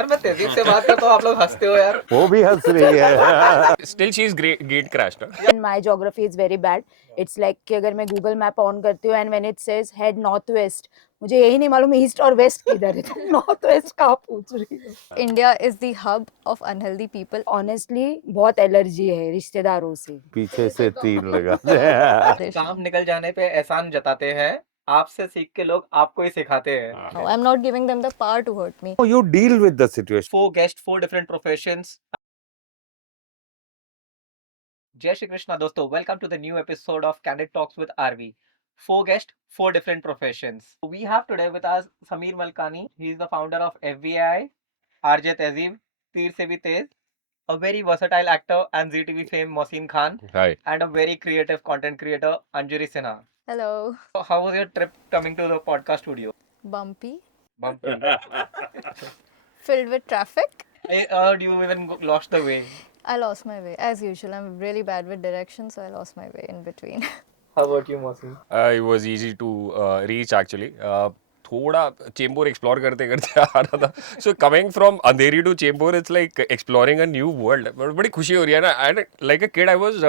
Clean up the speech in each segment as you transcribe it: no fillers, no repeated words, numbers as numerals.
यार मैं तहजीब से बात करता हूँ, आप लोग हंसते हो यार। वो भी हंस रही है। Still, she's great, gate crashed. And my geography is very bad. It's like कि अगर मैं गूगल मैप ऑन करती हूँ and when it says head north west, मुझे यही नहीं मालूम ईस्ट और वेस्ट किधर है, तुम नॉर्थ वेस्ट कहाँ पूछ रही हो? India is the hub of unhealthy people. Honestly बहुत एलर्जी है रिश्तेदारों से। पीछे से तीर लगा। काम निकल जाने पे एहसान जताते हैं, आपसे सीख के लोग आपको ही सिखाते हैं। No, I'm not giving them the power to hurt me. You deal with the situation. 4 guests, 4 different professions. Jai Shri Krishna दोस्तों, welcome to the new episode of Candid Talks with RV. 4 guests, 4 different professions. We have today with us Sameer Malkani. He is the founder of FBI, RJ Tehzeeb, Teer Se Bhi Tez, a very versatile actor and ZTV fame Mohsin Khan, Hi. and a very creative content creator Anjali Sinha. Hello. So how was your trip coming to the podcast studio? Bumpy. Bumpy. Filled with traffic. I heard you even lost the way. I lost my way. As usual, I'm really bad with directions, so I lost my way in between. How about you, Mohsin? It was easy to reach actually. थोड़ा Chembur explore करते करते आ रहा था. So coming from Andheri to Chembur, it's like exploring a new world. बड़ी खुशी हो रही है ना. And like a kid, I was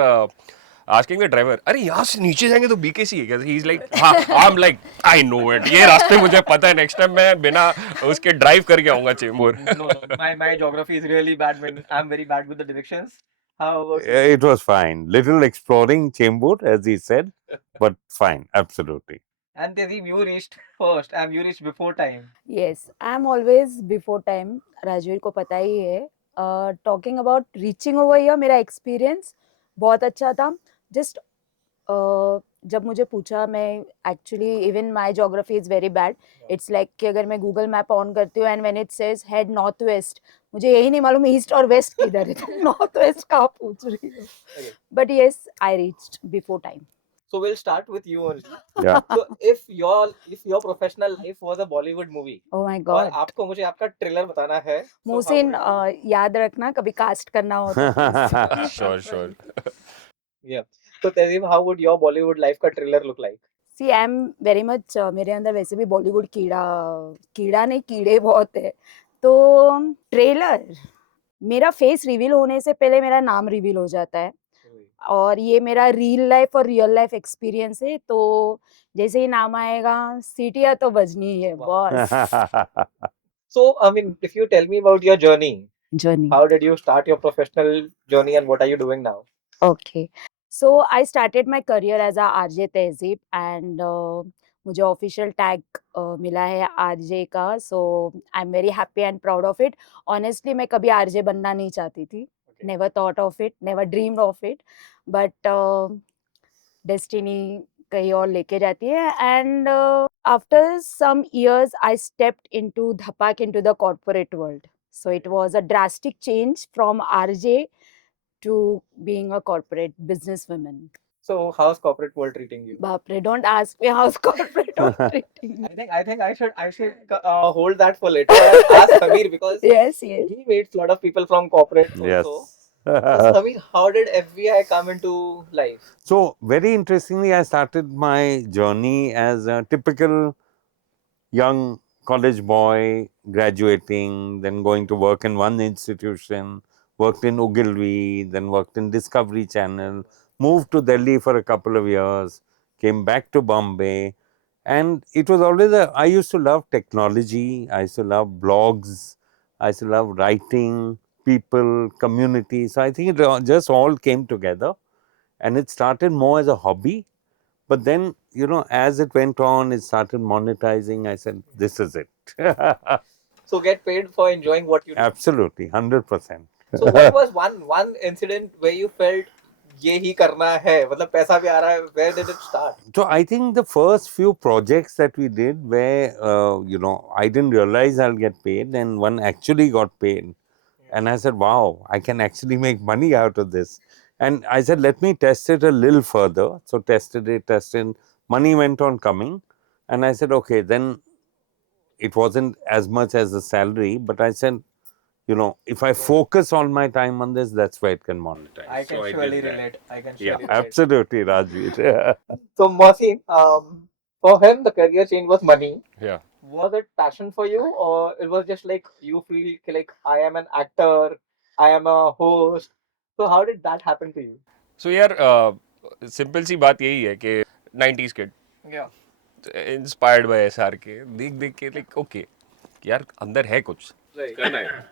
asking the driver, अरे यहाँ से नीचे जाएंगे तो BKC है क्या? He's like, हाँ. I'm like, I know it. ये रास्ते मुझे पता है. Next time मैं बिना उसके drive करके आऊँगा Chembur. No, my geography is really bad. I'm very bad with the directions. How about you? It was fine. Little exploring Chembur, as he said, but fine, absolutely. And Tehzeeb, you reached first and you reached before time. Yes, I am always before time. Rajveer को पता ही है. Talking about reaching over here, मेरा experience बहुत अच्छा था. Just जब मुझे पूछा, मैं actually even my geography is very bad. It's like कि अगर मैं गूगल मैप ऑन करती हूँ and when it says head north west, मुझे यही नहीं मालूम ईस्ट और वेस्ट किधर है, तुम नॉर्थ वेस्ट कहाँ पूछ रही हो? But yes, I reached before time. So we'll start with you only. Yeah. So if your professional life was a Bollywood movie, oh my और गॉड. आपको मुझे आपका ट्रेलर बताना है, so how Mohsin, would it याद रखना कभी कास्ट करना हो तो. Sure. be? Yeah. So Tehzeeb, how would your Bollywood life का trailer look like? See I am very much, मेरे अंदर वैसे भी बॉलीवुड कीड़ा नहीं, कीड़े बहुत है. तो ट्रेलर, मेरा फेस रिवील होने से पहले मेरा नाम रिवील हो जाता है. और ये मेरा रियल लाइफ और रियल लाइफ एक्सपीरियंस है. तो जैसे ही नाम आएगा, सीटियाँ तो बजनी है boss. So I mean, if you tell me about your journey, journey. how did you start your professional journey and what are you doing now? Okay. So I started my career as a RJ Tehzeeb and मुझे official tag मिला है RJ का. So I am very happy and proud of it. Honestly मैं कभी RJ बनना नहीं चाहती थी. Never thought of it, never dreamed of it. But destiny कहीं और लेके जाती है. And after some years I stepped into धपाक into the corporate world. So it was a drastic change from RJ to being a corporate businesswoman. So how's corporate world treating you? Bapre, don't ask me how's corporate world treating me. I think I should hold that for later. Ask Sameer because Yes. he meets a lot of people from corporate Yes. also. So Sameer, how did FBI come into life? So, very interestingly, I started my journey as a typical young college boy, graduating, then going to work in one institution, worked in Ogilvy, then worked in Discovery Channel, moved to Delhi for a couple of years, came back to Bombay, and it was always I used to love technology, I used to love blogs, I used to love writing, people, community. So I think it just all came together, and it started more as a hobby. But then, as it went on, it started monetizing. I said, this is it. So get paid for enjoying what you do. Absolutely, 100%. So what was one incident where you felt ये ही करना है, मतलब पैसा भी आ रहा है? Where did it start? So I think the first few projects that we did where, I didn't realize I'll get paid, and one actually got paid. And I said, wow, I can actually make money out of this. And I said, let me test it a little further. So tested, money went on coming. And I said, okay, then it wasn't as much as the salary, but I said, if I focus all my time on this, that's where it can monetize. I can So did surely that. relate. I can surely Yeah, relate. absolutely, Rajveer. So Mohsin, for him the career change was money. Yeah. Was it passion for you, or it was just like you feel like I am an actor, I am a host? So how did that happen to you? So यार simple सी बात यही है कि 90s kid Yeah. Inspired by SR के देख देख के like okay यार अंदर है कुछ Right. करना है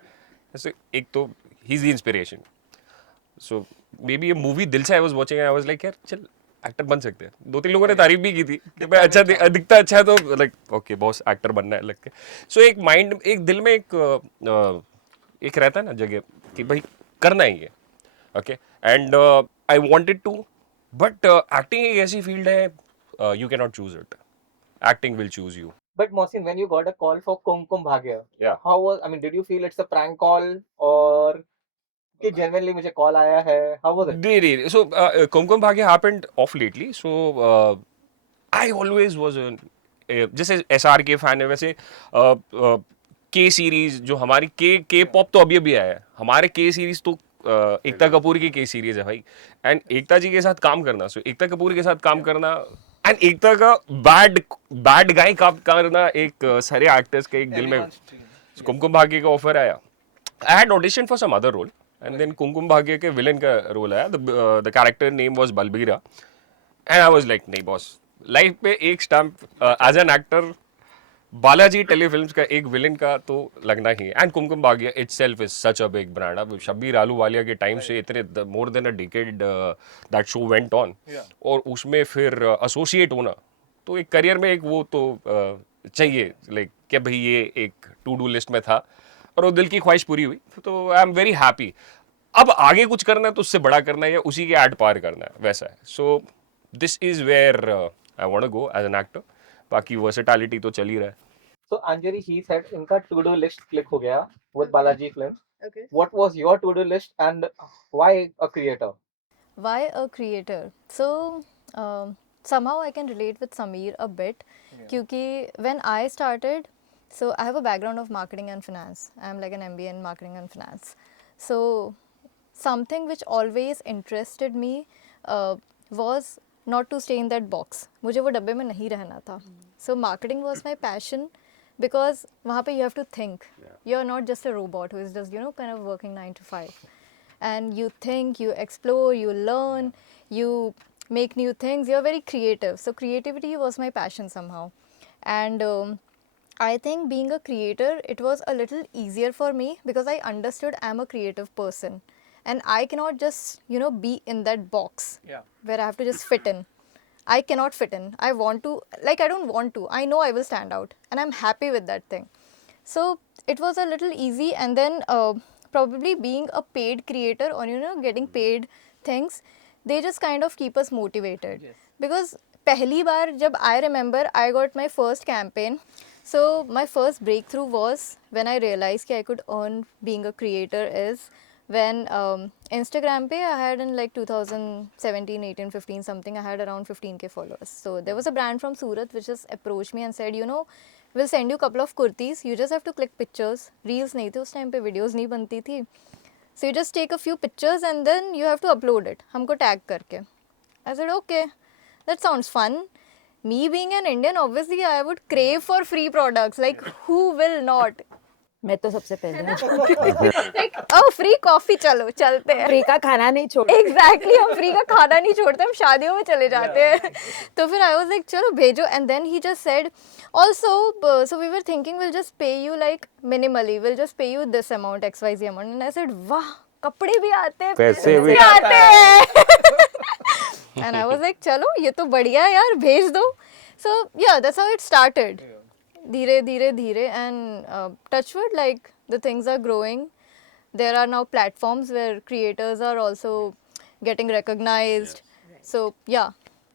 ऐसे एक तो he is the inspiration so may be ये मूवी दिल से I was watching I was like यार चल एक्टर बन सकते हैं दो तीन लोगों ने तारीफ भी की थी कि भाई अच्छा दिखता अच्छा है तो लाइक ओके बॉस एक्टर बनना है लग के सो एक माइंड एक दिल में एक रहता है ना जगह कि भाई करना ही है okay and I wanted to but acting एक ऐसी फील्ड है you can not choose it acting will choose you But Mohsin, when you got a call for Kumkum Bhagya, Yeah. how was? I mean, did you feel it's a prank call or कि genuinely मुझे call आया है? How was it? So Kumkum Bhagya happened off lately. So I always was जैसे SR के fan है वैसे के series जो हमारी के पॉप तो अभी अभी आया है हमारे के सीरीज तो एकता कपूर की के सीरीज है भाई एंड एकता जी के साथ काम करना सो एकता कपूर के साथ काम करना एंड एकता का बैड गाय काम करना एक सारे एक्टर्स के एक दिल में कुमकुम भाग्य का ऑफर आया I had audition for some other role and then Kumkum Bhagya के विलन का रोल आया the character name was Balbira and I was like नहीं बॉस लाइफ पे एक stamp as an actor Balaji telefilms का एक विलन का तो लगना ही है and Kumkum Bhagya itself is such a big brand अब शब्बीर आलूवालिया के टाइम से इतने more than a decade that show went on और उसमें फिर एसोसिएट होना तो एक करियर में एक वो तो चाहिए लाइक कि भाई ये एक टू डू लिस्ट में था और वो दिल की ख्वाहिश पूरी हुई तो आई एम वेरी हैप्पी अब आगे कुछ करना है तो उससे बड़ा करना है या उसी के ऐड पार करना है वैसा है so this is where I want to go as an actor बाकी वर्सेटैलिटी तो चल ही रहा है So Anjali, he said इनका to-do list click हो गया with Balaji Films. Okay. What was your to-do list and why a creator? Why a creator? So somehow I can relate with Sameer a bit क्योंकि when I started, so I have a background of marketing and finance. I'm like an MBA in marketing and finance. So something which always interested me was not to stay in that box. मुझे वो डब्बे में नहीं रहना था. So marketing was my passion because वहाँ पे you have to think. You're not just a robot who is just kind of working 9 to 5. And you think, you explore, you learn, you make new things. You're very creative. So creativity was my passion somehow. And I think being a creator, it was a little easier for me because I understood I'm a creative person. And I cannot just, be in that box where I have to just fit in. I cannot fit in. I want to, I don't want to. I know I will stand out. And I'm happy with that thing. So it was a little easy, and then probably being a paid creator or getting paid things, they just kind of keep us motivated. Yes. Because पहली बार जब I remember I got my first campaign, so my first breakthrough was when I realized that I could earn being a creator is when Instagram pe I had in like 2017, 18, 15 something, I had around 15k followers. So there was a brand from Surat which just approached me and said, we'll send you a couple of kurtis, you just have to click pictures. Reels nahi the, us time pe videos nahi banti thi. So you just take a few pictures and then you have to upload it, humko tag karke. I said, okay, that sounds fun. Me being an Indian, obviously I would crave for free products. Like, who will not? मैं तो सबसे पहले Like, oh, free coffee, चलो चलते हैं. Free का खाना नहीं छोड़ Exactly, हम फ्री का खाना नहीं छोड़ते, हम शादियों में चले जाते हैं. तो फिर I was like, चलो भेजो. And then he just said, also, so we were thinking we'll just pay you like minimally, we'll just pay you this amount, XYZ amount. And I said, वाह, कपड़े भी आते हैं, पैसे भी आते हैं. And I was like, चलो ये तो बढ़िया है यार, भेज दो. So yeah, that's how it started. धीरे धीरे धीरे, and touchwood, like the things are growing. There are now platforms where creators are also getting recognized. So yeah,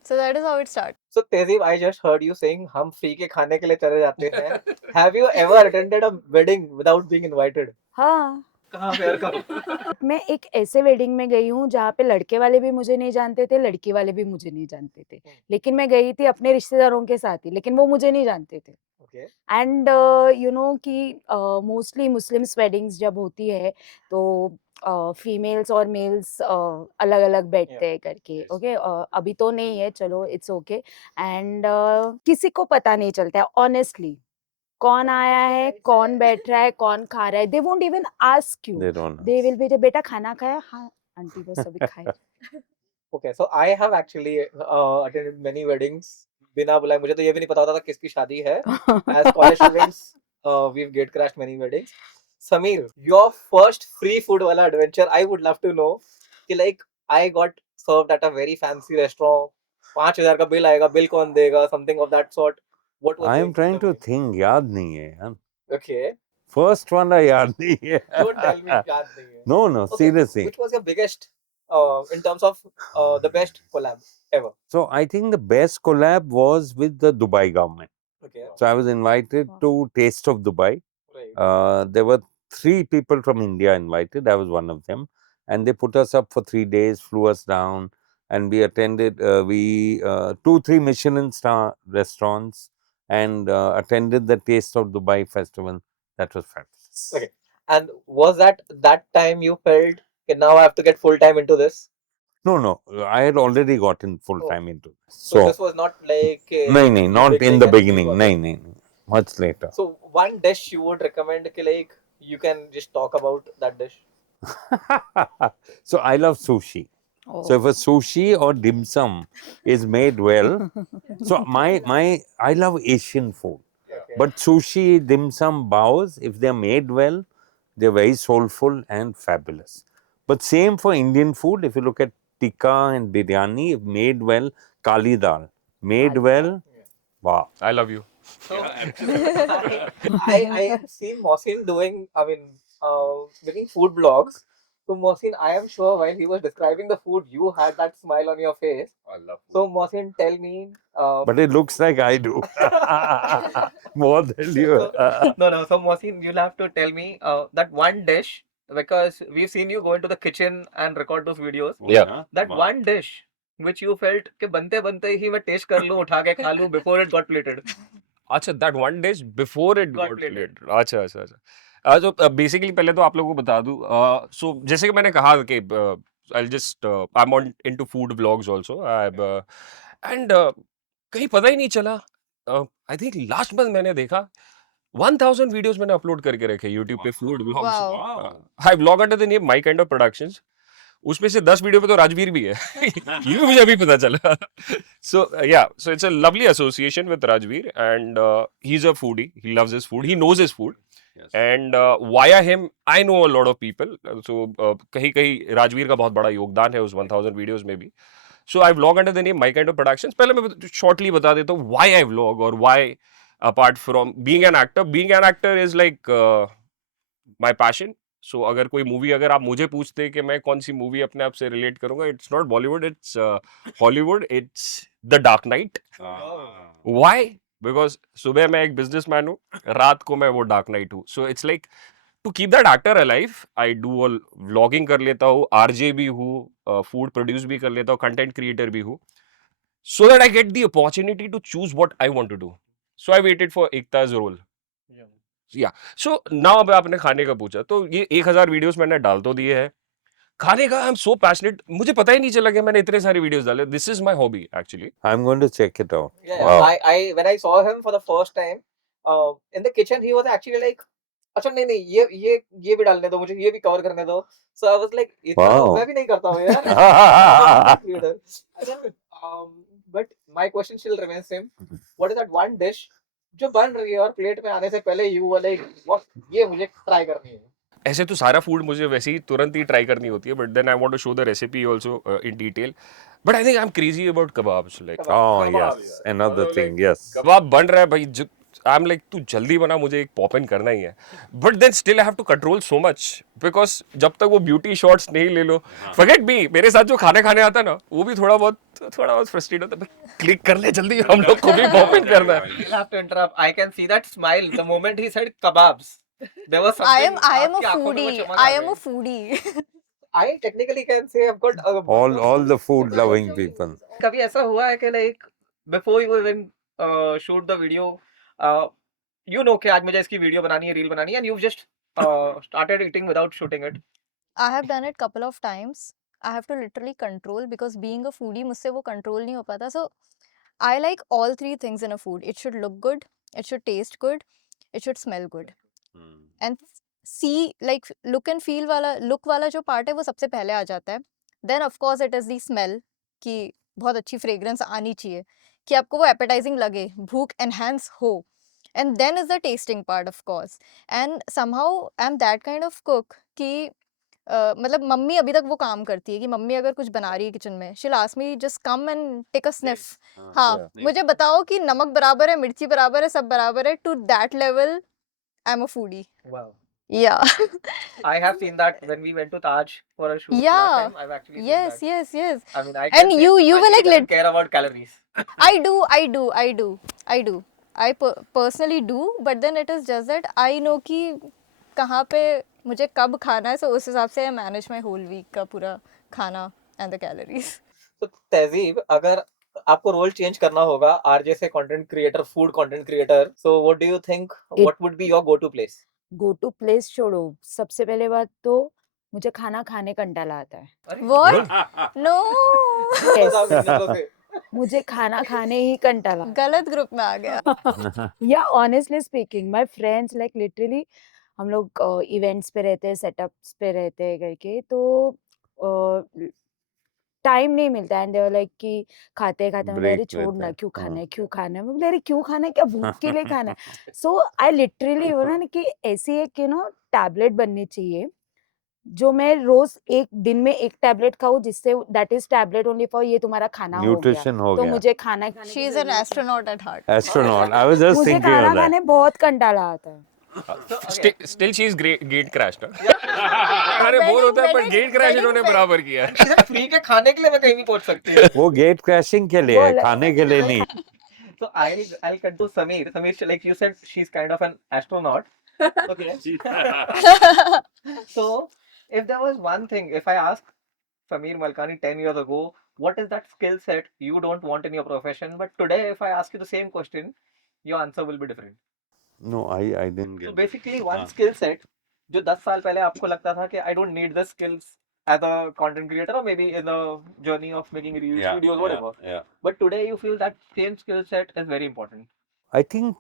so that is how it started. So Tehzeeb, I just heard you saying हम free के खाने के लिए चले जाते हैं. Have you ever attended a wedding without being invited? हाँ, कहाँ पे और कब? मैं एक ऐसे वेडिंग में गई हूँ जहाँ पे लड़के वाले भी मुझे नहीं जानते थे, लड़की वाले भी मुझे नहीं जानते थे. लेकिन मैं गई थी अपने रिश्तेदारों के साथ ही, लेकिन वो मुझे नहीं जानते थे. Okay. एंड कि मोस्टली मुस्लिम्स वेडिंग्स जब होती है तो फीमेल्स और मेल्स अलग अलग बैठते हैं करके. Yes. ओके, अभी तो नहीं है, चलो इट्स ओके. एंड किसी को पता नहीं चलता है ऑनेस्टली. कौन आया है, कौन बैठ रहा है, कौन खा रहा है, they won't even ask you. They don't They know. will be बेटा खाना खाया, हाँ आंटी बस अभी खाए. Okay, so I have actually attended many weddings बिना बुलाए. मुझे तो ये भी नहीं पता होता था किसकी शादी है. As college students, we've gate crashed many weddings. Sameer, your first free food wala adventure, I would love to know. कि like I got served at a very fancy restaurant. 5,000 का bill आएगा, bill कौन देगा? Something of that sort. What was I the am trying to experience? think. याद नहीं है यार. Okay, First one I याद नहीं है. don't tell me याद नहीं है. No, no, Okay, seriously. which was your biggest in terms of the best collab ever? So I think the best collab was with the Dubai government. Okay, So I was invited Wow. to Taste of Dubai. right. There were 3 people from India invited. I was one of them, and they put us up for 3 days, flew us down, and we attended 2-3 Michelin star restaurants, and attended the Taste of Dubai festival. That was fabulous. Okay. And was that time you felt, okay, now I have to get full time into this? No, I had already gotten full Oh. time into this. So So this was not like no, not in the beginning. was No, it? no, much later. So one dish you would recommend, कि like you can just talk about that dish. So I love sushi. So if a sushi or dim sum is made well, so I love Asian food. Okay. But sushi, dim sum, baos, if they are made well, they're very soulful and fabulous. But same for Indian food. If you look at tikka and biryani, if made well, kali dal, made Kali well, Yeah. wow. I love you. So I have seen Mohsin doing, I mean, making food blogs. So Mohsin, I am sure while he was describing the food, you had that smile on your face. I love So Mohsin, tell me. But it looks like I do. More than you. No. So Mohsin, you'll have to tell me that one dish, because we've seen you go into the kitchen and record those videos. Yeah. That one dish which you felt कि बनते बनते ही मैं test कर लूं, उठा के खा लूं before it got plated. अच्छा, that one dish before it Got got plated. plated. अच्छा. तो बेसिकली पहले तो आप लोगों को बता दूं, सो जैसे कि मैंने कहा कि I'll just I'm on into food vlogs also. And कहीं पता ही नहीं चला. I think last month मैंने देखा 1000 वीडियोस मैंने अपलोड करके रखे YouTube पे food vlogs. Wow. I vlog under the name my kind of productions. उसमें से 10 वीडियो पे तो राजवीर भी है. ये भी मुझे अभी पता चला. So it's a lovely association with Rajveer, and he's a foodie. He loves his food. He knows his food. And via him, I know a lot of people. So कहीं राजवीर का बहुत बड़ा योगदान है उस 1000 वीडियोस में भी. So I vlog under the name My Kind of Productions. पहले मैं shortly बता देता हूँ why I vlog or why, apart from being an actor is like my passion. So अगर कोई मूवी, अगर आप मुझे पूछते कि मैं कौन सी मूवी अपने आप से रिलेट करूंगा, it's not Bollywood, it's Hollywood, it's the dark night. Why? Because सुबह मैं एक बिजनेसमैन हूँ, रात को मैं वो डार्क नाइट हूँ. So it's like to keep that actor alive, I do vlogging कर लेता हूँ, आरजे भी हूँ, फूड प्रोड्यूस भी कर लेता हूँ, कंटेंट क्रिएटर भी हूँ, so that I get the opportunity to choose what I want to do. So I waited for Ekta's role. Yeah. So now अब आपने खाने का पूछा, तो ये 1000 वीडियोस मैंने डाल तो दिए हैं. खाने का आई एम सो पैशनेट, मुझे पता ही नहीं चला कि मैंने इतने सारे वीडियोस डाले. This is my hobby actually. I'm going to check it out. Yeah, Wow. I when I saw him for the first time in the kitchen, he was actually like, अच्छा नहीं ये भी डालने दो, मुझे ये भी कवर करने दो. So I was like, इतना तो Wow. मैं भी नहीं करता हूँ यार. Creator. And then, but my question still remains same. What is that one dish जो बन रही है और प्लेट में आने से पहले you were like, what, ये मुझे ट्राई करनी है. ऐसे तो सारा फूड मुझे वैसे ही तुरंत ही ट्राई करनी होती है, but then I want to show the recipe also in detail. But I think I am crazy about kebabs. Like Oh, yes. Another thing, yes. Kebab बन रहा है भाई, आई एम लाइक तू जल्दी बना, मुझे एक पॉप इन करना ही है. But then still I have to control so much, because जब तक वो ब्यूटी शॉट्स नहीं ले लो, फॉरगेट मी, मेरे साथ जो खाने आता है ना, वो भी थोड़ा बहुत फ्रस्ट्रेट होता है. क्लिक कर ले जल्दी, हम लोग को भी पॉप इन करना है. You'll have to interrupt. I can see that smile the moment he said kebabs. There was something. I am a आपकी आंखों में वो foodie. चमक I आ am a गई. foodie. I technically can say I've got All the food loving people. कभी ऐसा हुआ है कि like before you even shoot the video, uh, you know कि आज मुझे इसकी वीडियो बनानी है, रील बनानी है, and you've just started eating without shooting it. I have done it couple of times. I have to literally control, because being a foodie मुझसे वो control नहीं हो पाता. So I like all three things in a food. It should look good, it should taste good, it should smell good. Hmm. And see, like look वाला जो part है वो सबसे पहले आ जाता है. Then of course it is the smell कि बहुत अच्छी fragrance आनी चाहिए कि आपको वो appetizing लगे, भूख enhance हो. And then is the tasting part of course. And somehow I'm that kind of cook कि मतलब मम्मी अभी तक वो काम करती है कि मम्मी अगर कुछ बना रही है किचन में, she'll ask me just come and take a sniff. हाँ, Yeah. मुझे बताओ कि नमक बराबर है, मिर्ची बराबर है, सब बराबर है. To that level, I'm a foodie. Wow. Yeah. I have seen that when we went to Taj for a shoot last Yeah. time. I've actually seen Yes, that. yes, yes. I mean, I And can say you were Anjali like doesn't care about calories. I do. I personally do, but then it is just that I know कि कहाँ पे मुझे कब खाना है, so उस हिसाब से I manage my whole week का पूरा खाना and the calories. तो तहजीब, अगर आपको रोल चेंज करना होगा आरजे से content creator, food content creator, so what do you think what would be your go to place? Go to place छोड़ो, सबसे पहले बात तो मुझे खाना खाने कंटाला आता है. What? No. Yes. मुझे खाना खाने ही कंटाला. गलत ग्रुप में आ गया. या honestly speaking my friends like literally हम लोग इवेंट्स पे रहते हैं, सेटअप्स पे रहते हैं करके, तो टाइम नहीं मिलता. एंड लाइक कि खाते खाते मैं बोले, Break अरे छोड़ लेते ना, हैं, क्यों खाना हाँ. है, क्यों खाना है. मैं बोले, अरे क्यों खाना है, क्या भूख के लिए खाना है. सो आई लिटरली बोला ना कि ऐसी एक टैबलेट बननी चाहिए जो मैं रोज एक दिन में एक टैबलेट खाऊं, जिससे that is tablet only for ये तुम्हारा खाना हो गया. Nutrition हो तो गया. मुझे खाना खाने की She is an जरूरत नहीं. astronaut at heart. Astronaut. I was just मुझे thinking खाना of that. खाने बहुत कंटाला आता है. Still she is gate crashed. अरे बोर होता है पर gate crash इन्होंने बराबर किया. फ्री के खाने के लिए मैं कहीं भी पहुंच सकती हूँ. वो गेट क्रैशिंग के लिए वो है, अलग- खाने के लिए नहीं. So I'll cut to Sameer. Sameer, like you said, she's kind of an astronaut. Okay. So if there was one thing, if I ask Sameer Malkani 10 years ago, what is that skill set you don't want in your profession? But today, if I ask you the same question, your answer will be different. No, I didn't So get. basically, one हाँ. skill set जो 10 साल पहले आपको लगता था कि I don't need the skills as a content creator or maybe in the journey of making reels, Yeah, videos, whatever. yeah. But today you feel that same skill set is very important. I think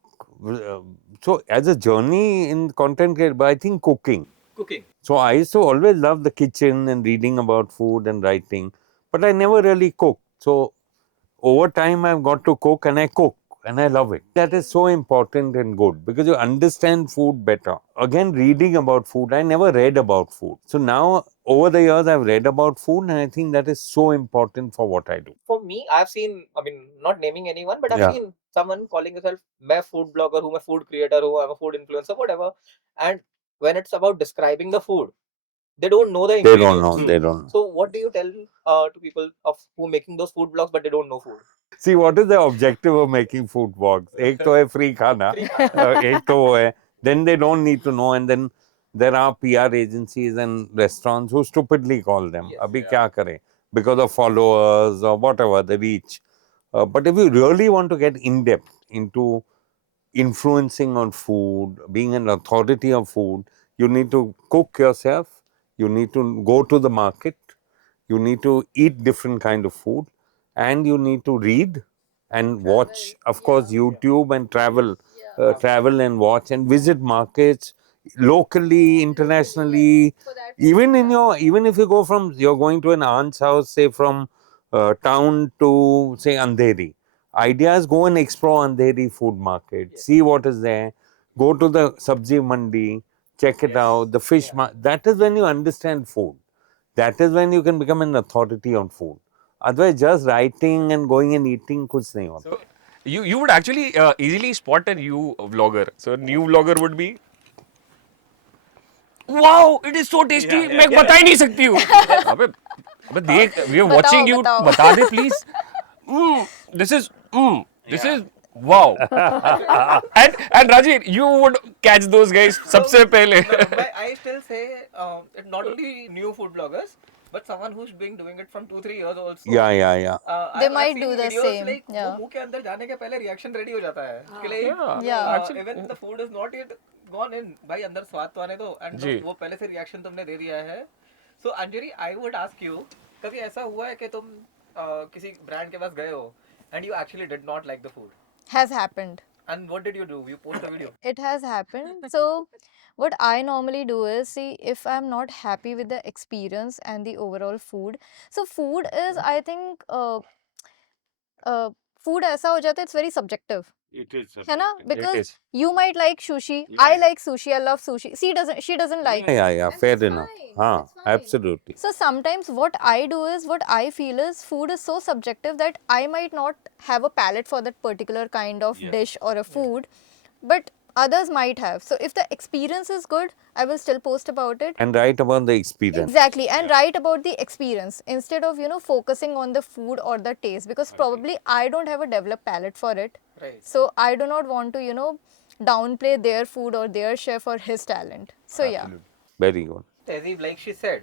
so. As a journey in content creation, but I think cooking. Cooking. So I used to always love the kitchen and reading about food and writing, but I never really cooked. So over time, I've got to cook, and I cook, and I love it. That is so important and good because you understand food better. Again, reading about food, I never read about food. So now, over the years, I've read about food, and I think that is so important for what I do. For me, I've seen, I mean, not naming anyone, but I've Yeah. seen someone calling himself मैं food blogger हूँ, मैं food creator हूँ, I'm a food influencer, whatever. And when it's about describing the food, they don't know the They ingredients. don't know. They don't know. So what do you tell to people of who making those food blogs but they don't know food? See, what is the objective of making food blogs? एक तो है free खाना, एक तो वो है. Then they don't need to know, and then there are PR agencies and restaurants who stupidly call them. Yes, अभी yeah. क्या करें? Because of followers or whatever, the reach. But if you really want to get in depth into influencing on food, being an authority of food, you need to cook yourself. You need to go to the market. You need to eat different kind of food, and you need to read and watch, of course, YouTube and travel, travel and watch and visit markets locally, internationally. Even in your, even if you go from, you're going to an aunt's house, say from town to say Andheri. Ideas, go and explore Andheri food market, see what is there. Go to the sabji mandi, check it out. The fish, that is when you understand food. That is when you can become an authority on food. Otherwise, just writing and going and eating, कुछ नहीं होता. So you would actually easily spot a new vlogger. So a new vlogger would be, wow, it is so tasty. मैं बता ही नहीं सकती हूँ. अबे देख, we are watching you. बताओ. बता दे please. This is wow. and Rajiv, you would catch those guys सबसे पहले. But I still say it not only new food bloggers, but someone who's been doing it from 2-3 years also. Yeah. They might do the same, Like, yeah. वो मुंह के अंदर जाने के पहले reaction ready हो जाता है कि like, Yeah. even the food is not yet gone in, भाई अंदर स्वाद तो आने दो, and जी. वो पहले से रिएक्शन तुमने दे दिया है. So Anjali, I would ask you, कभी ऐसा हुआ है कि तुम किसी ब्रांड के पास गए हो and you actually did not like the food? Has happened. And what did you do? You post a video. It has happened. So, what I normally do is see if I'm not happy with the experience and the overall food. So, food is, I think, uh, food ऐसा हो जाता है, it's very subjective. It is. है ना? It Because is. you might like sushi. Yeah, I yeah. like sushi. I love sushi. She doesn't like it. Yeah, And fair that's enough. fine, हाँ, that's fine. absolutely. So sometimes what I do is, what I feel is, food is so subjective that I might not have a palate for that particular kind of Yes. dish or a food, but others might have. So if the experience is good, I will still post about it. And write about the experience. Exactly, and write about the experience instead of, you know, focusing on the food or the taste, because probably I don't have a developed palate for it. Right. So I do not want to, you know, downplay their food or their chef or his talent. So yeah. Very good. तहजीब, like she said,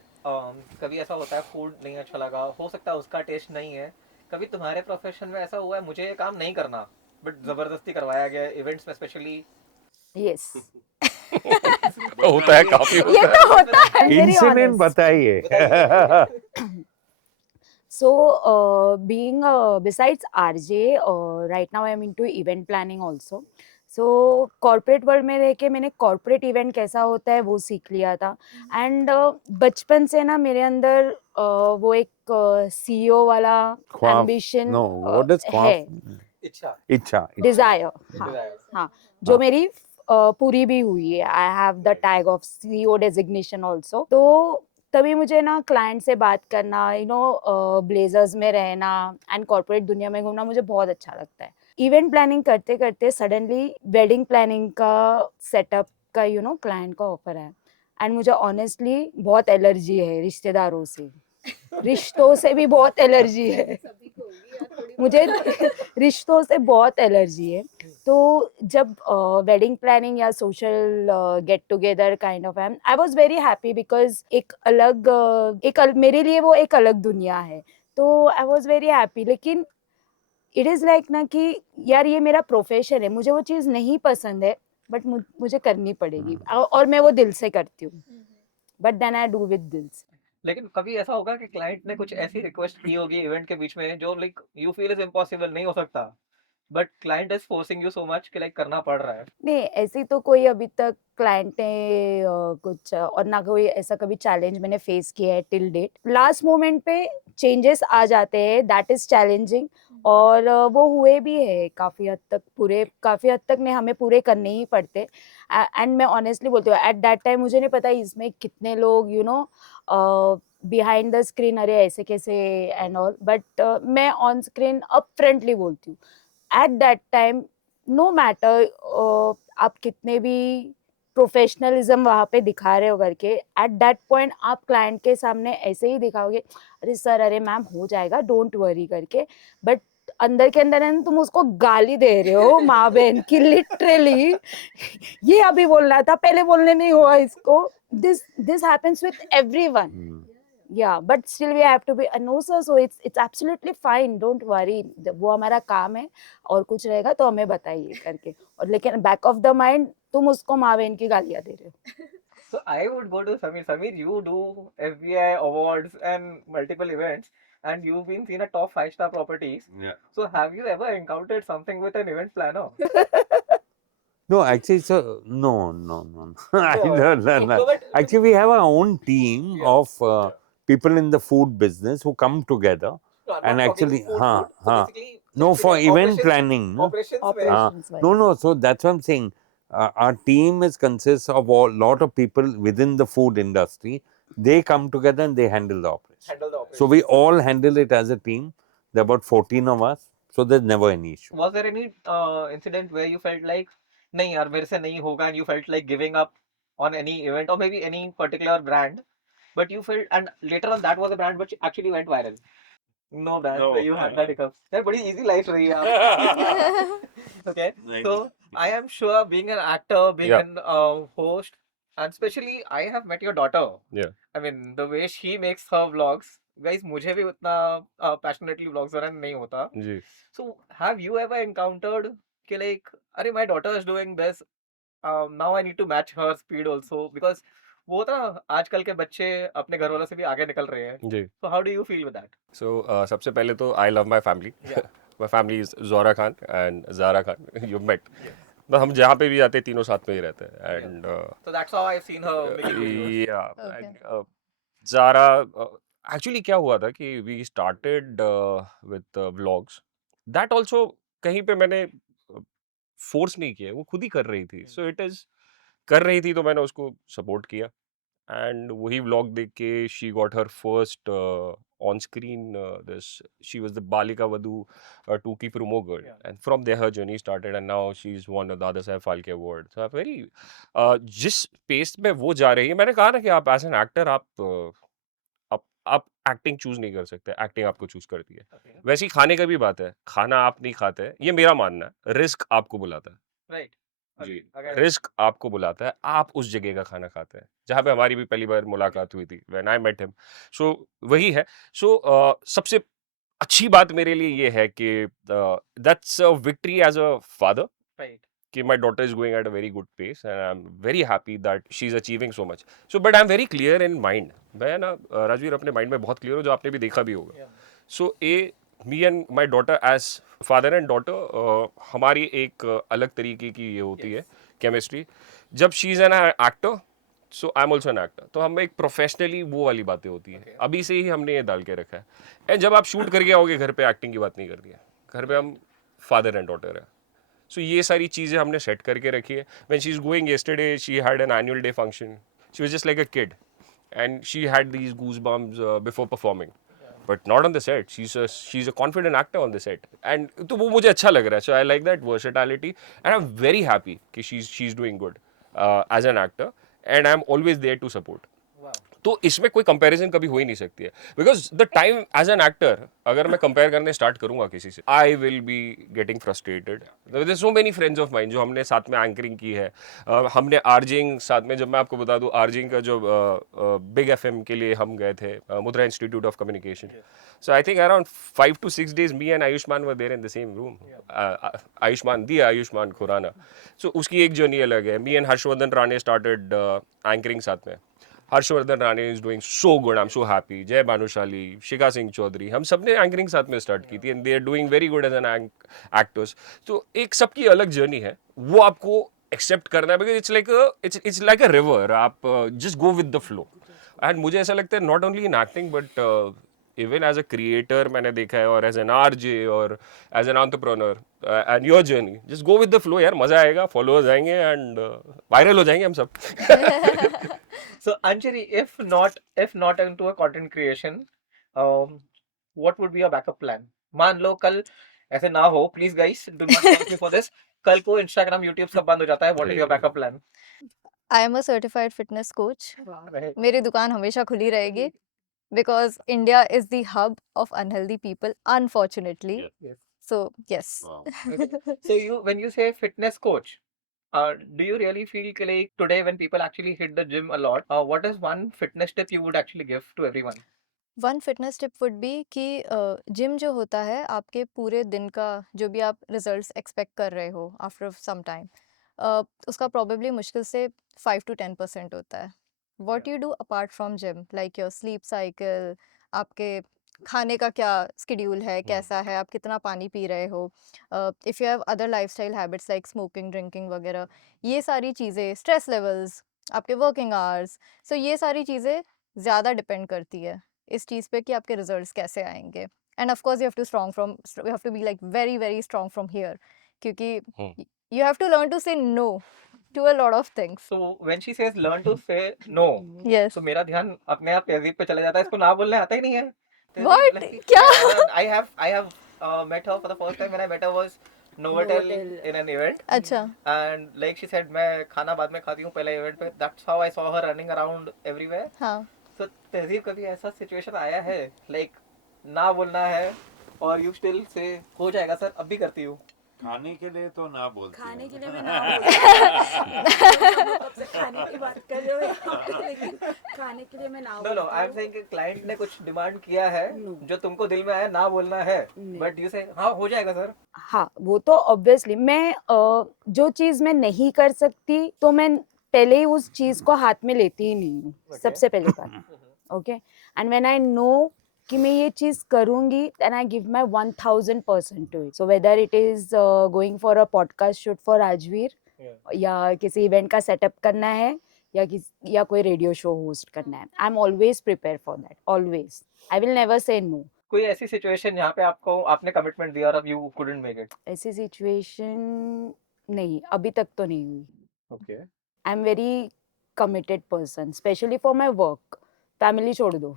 कभी ऐसा होता है food नहीं अच्छा लगा, हो सकता है उसका टेस्ट नहीं है. कभी तुम्हारे प्रोफेशन में ऐसा हुआ है मुझे ये काम नहीं करना बट जबरदस्ती करवाया गया इवेंट्स में स्पेशली? Yes. होता है, काफी ये होता है. तो होता है. I'm very Incident honest. बताइए. So, being besides RJ, right now I'm into event planning also. So, corporate world में रह के मैंने corporate event कैसा होता है वो सीख लिया था. And बचपन से ना मेरे अंदर वो एक CEO वाला ख्वाब. ambition No, what is है, ख्वाब? इच्छा, इच्छा. desire. हाँ, desire. हाँ, जो मेरी पूरी भी हुई है. I have the tag of CEO designation also. तो तभी मुझे ना क्लाइंट से बात करना, यू नो, ब्लेजर्स में रहना एंड कॉर्पोरेट दुनिया में घूमना मुझे बहुत अच्छा लगता है. इवेंट प्लानिंग करते करते सडनली वेडिंग प्लानिंग का सेटअप का, यू नो, क्लाइंट का ऑफर है. एंड मुझे ऑनेस्टली बहुत एलर्जी है रिश्तेदारों से. रिश्तों से भी बहुत एलर्जी है. मुझे रिश्तों से बहुत एलर्जी है. तो जब वेडिंग प्लानिंग या social get together kind of um, I was very happy because मेरे लिए वो एक अलग दुनिया है. तो आई वाज वेरी हैप्पी. लेकिन इट इज़ लाइक ना कि यार ये मेरा प्रोफेशन है, मुझे वो चीज़ नहीं पसंद है बट मुझे करनी पड़ेगी और मैं वो दिल से करती हूँ. But then I do with दिल से. लेकिन कभी ऐसा होगा कि क्लाइंट ने कुछ ऐसी रिक्वेस्ट की होगी इवेंट के बीच में जो like you feel is impossible, नहीं हो सकता, but client is forcing you so much कि लाइक करना पड़ रहा है? नहीं, ऐसी तो कोई अभी तक क्लाइंट ने कुछ और ना कोई ऐसा कभी चैलेंज मैंने फेस किया है टिल डेट. लास्ट मोमेंट पे चेंजेस आ जाते हैं, दैट इज चैलेंजिंग. और वो हुए भी है काफ़ी हद तक ने हमें पूरे करने ही पड़ते. एंड मैं ऑनेस्टली बोलती हूँ, एट दैट टाइम मुझे नहीं पता इसमें कितने लोग, you know, behind the screen अरे ऐसे कैसे एंड ऑल, बट मैं ऑन स्क्रीन अप फ्रंटली बोलती हूँ. At that time no matter आप कितने भी प्रोफेशनलिज्म वहाँ पे दिखा रहे हो करके, एट दैट पॉइंट आप क्लाइंट के सामने ऐसे ही दिखाओगे, अरे सर, अरे मैम, हो जाएगा, डोंट वरी करके. बट अंदर के अंदर है ना, तुम उसको गाली दे रहे हो माँ बहन की, लिटरली. ये अभी बोलना था, पहले बोलने नहीं हुआ इसको. This happens with everyone. Yeah, but still we have to be no sir, so it's absolutely fine, don't worry, वो हमारा काम है, और कुछ रहेगा तो हमें बताइए करके. और लेकिन बैक ऑफ द माइंड तुम उसको माँ बहन की गालियाँ दे रहे हो. So I would go to Samir. Samir, you do FBI awards and multiple events, and you've been seen at top 5-star properties. Yeah. So have you ever encountered something with an event planner? No, actually, so no. I No, don't know. no, but- Actually, we have our own team Yeah, of people in the food business who come together. No, I'm And not talking actually, food, हाँ, food. So हाँ. basically, No, like, for event operations- planning. No? Operations में. Operations wise. No. So that's what I'm saying. Our team consists of a lot of people within the food industry. They come together and they handle the operation. Handle the operation. So we all handle it as a team. There are about 14 of us. So there's never any issue. Was there any incident where you felt like, नहीं यार मेरे से नहीं होगा, and you felt like giving up on any event or maybe any particular brand, but you felt, and later on that was a brand which actually went viral? No brand, No. so you had that hiccups. यार बड़ी easy life रही है आपकी. Okay, so I am sure being an actor, being Yeah. an host, and especially I have met your daughter. Yeah. I mean the way she makes her vlogs, guys, मुझे भी उतना passionately vlogs बनाना नहीं होता. जी. So have you ever encountered कि like, अरे my daughter is doing this, now I need to match her speed also, because वो होता है ना, आजकल के बच्चे अपने घर वालों से भी आगे निकल रहे हैं. जी. So how do you feel with that? So सबसे पहले तो I love my family. Yeah. My family is Zora Khan and Zara Khan you met तो हम जहाँ पे भी जाते हैं तीनों साथ में ही रहते हैं and So that's how I've seen her making videos. या Okay. एंड ज़ारा एक्चुअली क्या हुआ था कि we started with vlogs that also कहीं पे मैंने फोर्स नहीं किया वो खुद ही कर रही थी सो इट इज कर रही थी तो मैंने उसको सपोर्ट किया एंड वही व्लॉग देख के she got her first on screen this she was the Balika Vadhu 2 की promo girl Yeah. And from there her journey started and now she is one of Dada Saheb Phalke award so I very जिस pace में वो जा रही है मैंने कहा ना कि आप एज एन एक्टर आप एक्टिंग चूज नहीं कर सकते एक्टिंग आपको चूज करती है Okay. वैसे ही खाने का भी बात है खाना आप नहीं खाते ये मेरा मानना है रिस्क आपको बुलाता है Right. जी Again. रिस्क आपको बुलाता है आप उस जगह का खाना खाते हैं जहाँ पे हमारी भी पहली बार मुलाकात हुई थी when I met him so वही है सो सबसे अच्छी बात मेरे लिए ये है कि that's a victory as a father Right. कि my daughter is going at a very good pace and I'm very happy that she's achieving so much. So but I'm very clear in mind. मैं ना राजवीर अपने mind में बहुत clear हूँ जो आपने भी देखा भी होगा. Yeah. So me and my daughter as father and daughter हमारी एक अलग तरीके की ये होती है केमिस्ट्री. जब she is an actor so I am also an actor तो हम एक प्रोफेशनली वो वाली बातें होती है अभी से ही हमने ये डाल के रखा है एंड जब आप शूट करके आओगे घर पे एक्टिंग की बात नहीं करनी है घर पे हम फादर एंड डॉटर है सो ये सारी चीज़ें हमने सेट करके रखी है when she is going yesterday she had an annual day function she was just like a kid and she had these goose bumps before performing but not on the set she is a confident actor on the set and तो वो मुझे अच्छा लग रहा है so I like that versatility and I am very happy कि she is doing good as an actor and I am always there to support Wow. तो इसमें कोई कंपैरिजन कभी हो ही नहीं सकती है because the time as an actor अगर मैं कंपेयर करने स्टार्ट करूंगा किसी से I will be getting frustrated there so many friends of mine जो हमने साथ में एंकरिंग की है हमने आरजिंग साथ में जब मैं आपको बता दूं आरजिंग का जो बिग एफएम के लिए हम गए थे Mudra institute of communication so I think around 5 to 6 days me and Ayushmann were there in the same room Ayushmann Khurana so उसकी एक जर्नी अलग है me and Harshvardhan Rane started anchoring साथ में Harshvardhan Rane is doing so good I am so happy Jay Bhanushali शिखा सिंह चौधरी हम सब ने anchoring साथ में स्टार्ट की थी and they are doing very good as an actors तो एक सबकी अलग जर्नी है वो आपको एक्सेप्ट करना है because it's like a river आप just go with the flow and मुझे ऐसा लगता है not only in acting but even as a creator मैंने देखा है और एज एन आरजे और as an entrepreneur and your journey just go with the flow यार मजा आएगा फॉलोअर्स आएंगे एंड वायरल हो जाएंगे हम सब So Anjali, if not into a content creation, what would be your backup plan? मान लो कल ऐसे ना हो, please guys, do not ask me for this. कल को Instagram, YouTube सब बंद हो जाता है. What is your backup plan? I am a certified fitness coach. Right. मेरी दुकान हमेशा खुली रहेगी because India is the hub of unhealthy people, unfortunately. Yes. So yes. Okay. So when you say fitness coach, do you really feel like today when people actually hit the gym a lot, what is one fitness tip you would actually give to everyone? One fitness tip would be कि gym जो होता है आपके पूरे दिन का जो भी आप रिजल्ट्स एक्सपेक्ट कर रहे हो आफ्टर सम टाइम उसका प्रॉबेबली मुश्किल से 5 to 10% होता है what you do apart from gym like your sleep cycle आपके खाने का क्या स्केड्यूल है कैसा है आप कितना पानी पी रहे हो if you have other lifestyle habits like smoking drinking वगैरह ये सारी चीज़ें स्ट्रेस लेवल्स आपके वर्किंग आवर्स सो ये सारी चीज़ें ज़्यादा डिपेंड करती है इस चीज़ पे कि आपके रिजल्ट्स कैसे आएंगे and of course you have to be like very very strong from here क्योंकि you have to learn to say no to a lot of things So when she says learn to say no, yes तो मेरा ध्यान अपने आप तहजीब पे चला जाता है. इसको ना बोलने आता ही नहीं है. तहजीब, What? like, क्या? I have met her for the first time when I met her was Novotel in an event. अच्छा And like she said, मैं खाना बाद में खाती हूँ पहले इवेंट पे. That's how I saw her running around everywhere. हाँ So तहजीब कभी ऐसा सिचुएशन आया है like ना बोलना है और you still say हो जाएगा सर अब भी करती हूँ. खाने के लिए तो ना बोलती खाने हूँ। के लिए मैं ना बोलती हूँ। खाने की बात कर रहे हो यहाँ पे, लेकिन खाने के लिए मैं ना No, I am saying कि क्लाइंट ने कुछ डिमांड किया है जो तुमको दिल में आया ना बोलना है बट यू से हाँ हो जाएगा सर. हाँ वो तो ऑब्वियसली मैं जो चीज़ मैं नहीं कर सकती तो मैं पहले ही उस चीज़ को हाथ में लेती ही नहीं हूँ Okay. सबसे पहले बात okay and when I know कि मैं ये चीज़ करूँगी and I give my 1000% to it. So whether it is going for a podcast shoot for Rajveer या किसी इवेंट का सेटअप करना है या कोई रेडियो शो होस्ट करना है, I am always prepare for that, always. I will never say no. कोई ऐसी सिचुएशन जहाँ पे आपने कमिटमेंट दिया और यू कुडंट मेक इट? ऐसी सिचुएशन नहीं, अभी तक तो नहीं हुई. Okay. I am very committed person, specially for my work. Family छोड़ दो.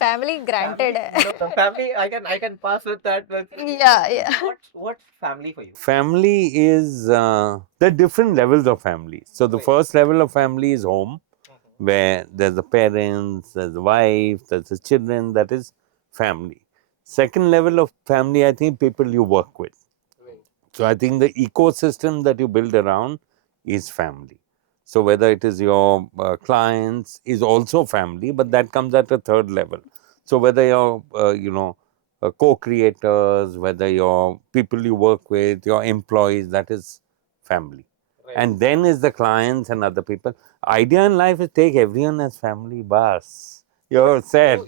Family granted है. No, family, I can pass with that. But Yeah. what's family for you? Family is there are different levels of family. So the Right. first level of family is home, where there's the parents, there's the wife, there's the children. That is family. Second level of family, I think, people you work with. Right. So I think the ecosystem that you build around is family. So whether it is your clients is also family, but that comes at a third level. So whether your co-creators, whether your people you work with, your employees, that is family. Right. And then is the clients and other people. Idea in life is take everyone as family. Bas, you're set.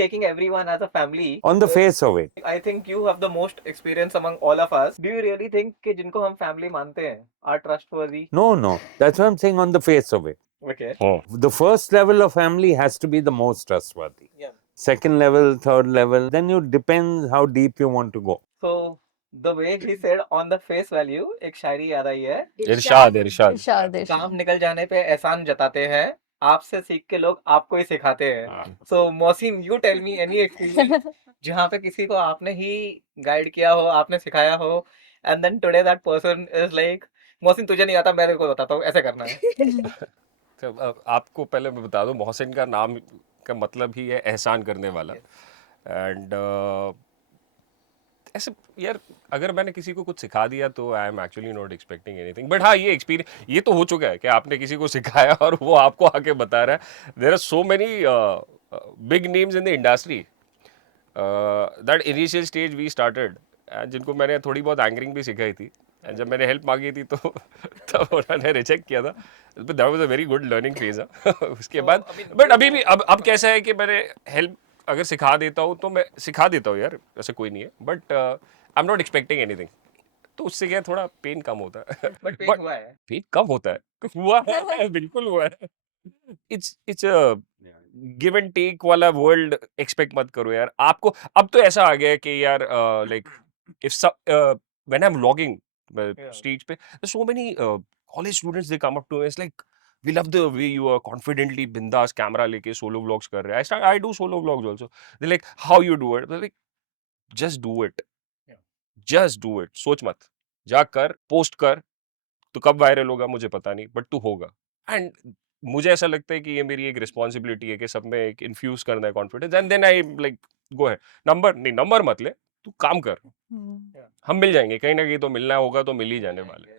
Taking everyone as a family. On the face of it. I think you have the most experience among all of us. Do you really think कि जिनको हम family मानते हैं are trustworthy? No. That's what I'm saying, on the face of it. Okay. The first level of family has to be the most trustworthy. Yeah. Second level, third level, then you depends how deep you want to go. So the way he said on the face value, एक शायरी याद आई है. इरशाद. काम निकल जाने पे एहसान जताते हैं, आपसे सीख के लोग आपको ही सिखाते हैं. So Mohsin, you tell me any experience जहाँ पे किसी को आपने ही गाइड किया हो, आपने सिखाया हो, and then today that person is like, Mohsin तुझे नहीं आता, मैं तेरे को बताता हूँ, ऐसे करना है. तो आपको पहले मैं बता दूं, मोहसिन का नाम का मतलब ही है एहसान करने वाला. एंड ऐसे यार, अगर मैंने किसी को कुछ सिखा दिया तो I am actually not expecting anything. But हाँ, ये एक्सपीरियंस ये तो हो चुका है कि आपने किसी को सिखाया और वो आपको आके बता रहा है. There are so many big names in the industry that initial stage we started, जिनको मैंने थोड़ी बहुत एंकरिंग भी सिखाई थी. एंड जब मैंने हेल्प मांगी थी तो तब उन्होंने रिजेक्ट किया था. That was a very good learning phase. उसके बाद बट अभी भी अब कैसा है कि मैंने हेल्प अगर सिखा देता हूँ तो मैं सिखा देता हूँ यार, ऐसे कोई नहीं है. But I am not expecting anything. तो उससे क्या थोड़ा पेन कम होता है. But पेन हुआ है. पेन कम होता है. हुआ है, बिल्कुल हुआ है. इट्स गिव एंड टेक वाला वर्ल्ड एक्सपेक्ट मत करो यार. आपको अब तो ऐसा आ गया है कि यार like if when I am vlogging stage पे, so many college students they come up to me, it's like, we love the way you are confidently bindas camera लेके solo vlogs कर रहे हैं. I do solo vlogs also. They're like, how you do it? They're like, just do it. Yeah. Just do it. सोच मत, जा कर, post कर. तो कब वायरल होगा मुझे पता नहीं, बट तू होगा. एंड मुझे ऐसा लगता है कि ये मेरी एक रिस्पॉन्सिबिलिटी है कि सब में एक इन्फ्यूज करना है confidence. And then I like go है. नंबर मत ले, तू काम कर. हम मिल जाएंगे कहीं ना कहीं, तो मिलना होगा तो मिल ही जाने वाले.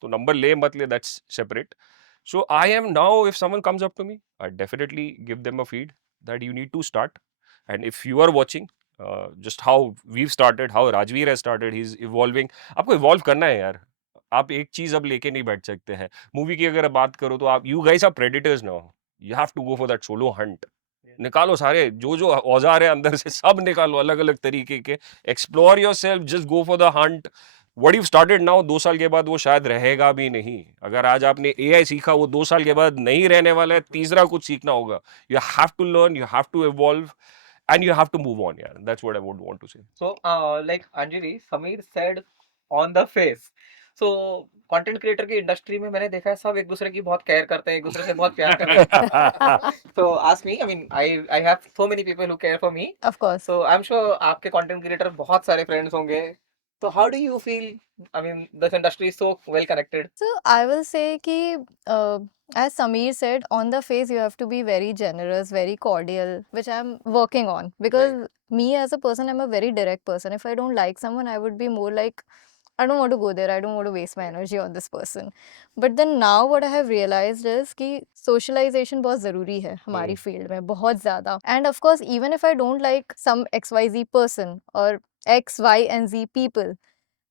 तो नंबर ले मत ले, that's separate. So I am now, if someone comes up to me, I definitely give them a feed that you need to start. And if you are watching, just how we've started, how Rajveer has started, he's evolving. आपको evolve करना है यार. आप एक चीज अब लेके नहीं बैठ सकते हैं. मूवी की अगर बात करो तो आप, you guys are predators now. You have to go for that solo hunt. निकालो सारे जो औजार है अंदर से, सब निकालो अलग अलग तरीके के. Explore yourself, just go for the Hunt. What you started now, 2 साल के बाद वो शायद रहेगा भी नहीं. अगर आज आपने एआई सीखा, वो 2 साल के बाद नहीं रहने वाला है. तीसरा कुछ सीखना होगा. You have to learn, you have to evolve, and you have to move on. Yeah, that's what I would want to say. So like Anjali, Sameer said on the face. So content creator की industry में मैंने देखा है सब एक दूसरे की बहुत केयर करते हैं, एक दूसरे से बहुत प्यार करते हैं. So ask me, I mean, I have so many people who care for me. Of course. So I'm sure आपके कंटेंट क्रिएटर बहुत सारे फ्रेंड्स होंगे. So how do you feel? I mean, this industry is so well connected. So I will say कि as Sameer said, on the face you have to be very generous, very cordial, which I'm working on. Because me as a person, I'm a very direct person. If I don't like someone, I would be more like, I don't want to go there. I don't want to waste my energy on this person. But then now what I have realized is कि socialization बहुत ज़रूरी है हमारी field में, बहुत ज़्यादा. And of course, even if I don't like some XYZ person or X, Y and Z people,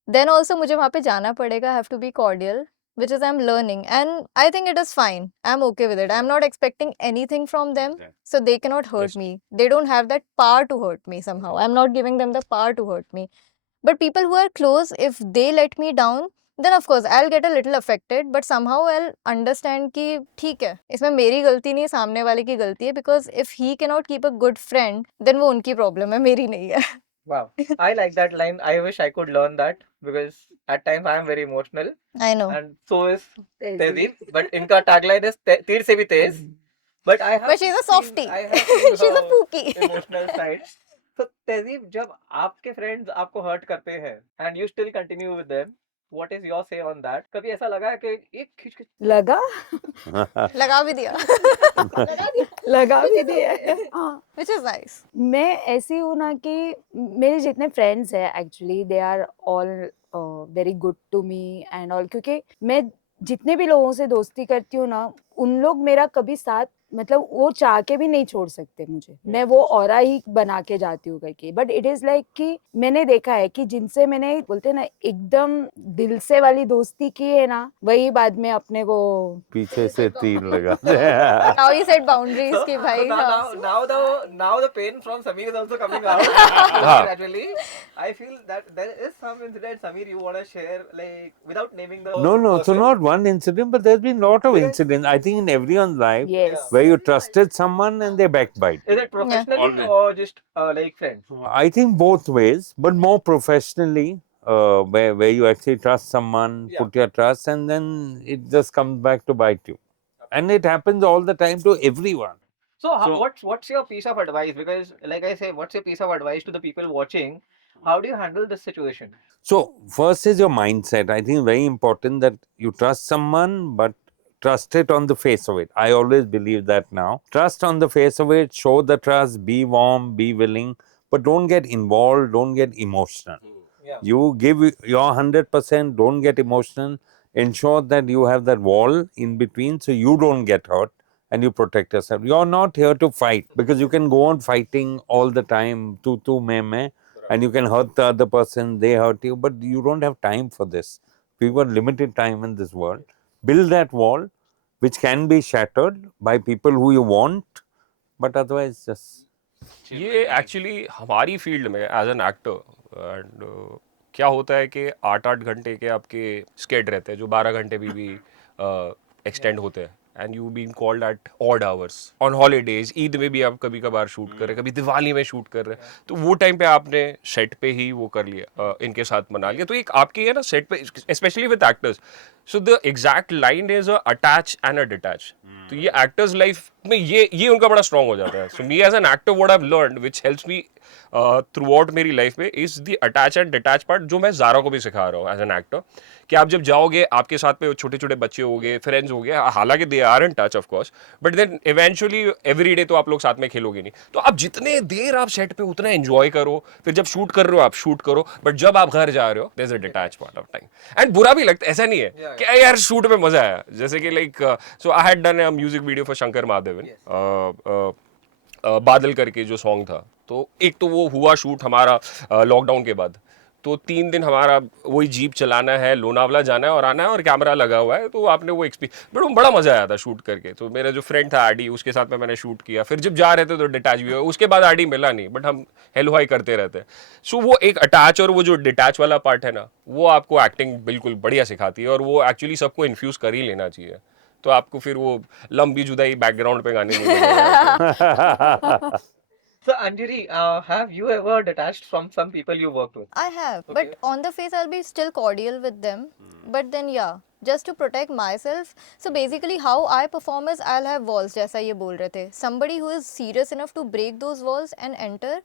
then also मुझे वहाँ पे जाना पड़ेगा. I have to be cordial. which is I'm learning, and I think it is fine. I'm okay with it. I'm not expecting anything from them, so they cannot hurt Yes. me. They don't have that power to hurt me somehow. I'm not giving them the power to hurt me. But people who are close, if they let me down, then of course I'll get a little affected, but somehow I'll understand कि ठीक है, इसमें मेरी गलती नहीं, सामने वाले की गलती है, because if he cannot keep a good friend, then वो उनकी problem है, मेरी नहीं है. Wow. I like that line. I wish I could learn that because at times I am very emotional I know. and so is Tehzeeb. But इनका tagline is तीर से भी तेज. But I have But she's a seen- softie. I have seen She's a her pookie. emotional side. So Tehzeeb, जब आपके friends आपको hurt करते हैं and you still continue with them, what is your say on that? कभी ऐसा लगा है कि एक खींच के लगा लगा भी दिया. लगा भी दिया हाँ Which is nice. मैं ऐसी हूँ ना कि मेरे जितने फ्रेंड्स हैं actually they are all very good to me and all, क्योंकि मैं जितने भी लोगों से दोस्ती करती हूँ ना, उन लोग मेरा कभी साथ मतलब वो चाह के भी नहीं छोड़ सकते मुझे, मैं वो ऑरा ही बना के जाती हूँ करके. बट इट इज लाइक कि मैंने देखा है कि जिनसे मैंने बोलते हैं ना एकदम दिल से वाली दोस्ती की है ना, वही बाद में अपने को पीछे से तीर लगाते हैं. Now you set boundaries कि So भाई हाँ. now the pain from Sameer is also coming out gradually. I feel that there is some incident, Sameer, you want to share, like without naming the No, so person. not one incident, but there's been lot of incidents. I think in everyone's life yes where you trusted someone and they backbite. Is it professionally Always. or just like friends? I think both ways, but more professionally, where you actually trust someone, Yeah. put your trust, and then it just comes back to bite you. And it happens all the time to everyone. So, So- what's your piece of advice? Because like I say, what's your piece of advice to the people watching? How do you handle this situation? So, first is your mindset. I think very important that you trust someone, but trust it on the face of it. I always believe that now. Trust on the face of it, show the trust, be warm, be willing, but don't get involved, don't get emotional. Yeah. You give your 100%, don't get emotional. Ensure that you have that wall in between so you don't get hurt and you protect yourself. You're not here to fight because you can go on fighting all the time, tu me, and you can hurt the other person, they hurt you, but you don't have time for this. We've got limited time in this world. Build that wall, which can be shattered by people who you want, but otherwise just ये actually हमारी field में as an actor and क्या होता है कि 8-8 घंटे के आपके स्केड रहते हैं जो 12 घंटे भी एक्सटेंड होते हैं and you been called at odd hours on holidays. Eid में भी आप कभी कभार शूट कर रहे हैं, कभी दिवाली में शूट कर रहे हैं, तो वो टाइम पे आपने सेट पे ही वो कर लिया, इनके साथ मना लिया. तो एक आपकी है ना सेट पे, specially with actors, so the exact line is a attach and a detach. तो ये एक्टर्स लाइफ में ये उनका बड़ा स्ट्रॉन्ग हो जाता है. So me as an actor what I have learned which helps me throughout मेरी लाइफ में is the attach and detach part, जो मैं ज़ारा को भी सिखा रहा हूँ एज एन एक्टर. कि आप जब जाओगे आपके साथ में छोटे छोटे बच्चे होंगे, फ्रेंड्स होंगे, हालांकि they are in touch of course, but then eventually every day तो आप लोग साथ में खेलोगे नहीं. तो आप जितने देर आप सेट पे उतना एंजॉय करो, फिर जब शूट कर रहे हो आप शूट करो, बट जब आप घर जा रहे हो there is a detach part of time. And बुरा भी लगता है, ऐसा नहीं है कि यार शूट में मजा आया. जैसे कि like so I had done a music video for Shankar Mahadevan, बादल करके जो सॉन्ग था. तो एक तो वो हुआ शूट हमारा लॉकडाउन के बाद, तो 3 दिन हमारा वही जीप चलाना है, लोनावला जाना है और आना है, और कैमरा लगा हुआ है. तो आपने वो एक्सपीरियंस, बड़ा मज़ा आया था शूट करके. तो मेरा जो फ्रेंड था आरडी, उसके साथ में मैंने शूट किया. फिर जब जा रहे थे तो डिटैच भी हुआ, उसके बाद आरडी मिला नहीं, बट हम हेलो हाई करते रहते हैं. सो वो एक अटैच और वो जो डिटैच वाला पार्ट है ना, वो आपको एक्टिंग बिल्कुल बढ़िया सिखाती है, और वो एक्चुअली सबको इन्फ्यूज़ कर ही लेना चाहिए. तो आपको फिर वो लंबी जुदाई बैकग्राउंड पे गाने नहीं बजेंगे. So Anjali, have you ever detached from some people you worked with? I have, Okay. but on the face I'll be still cordial with them. But then yeah, just to protect myself. So basically how I perform is I'll have walls, जैसा ये बोल रहे थे. Somebody who is serious enough to break those walls and enter,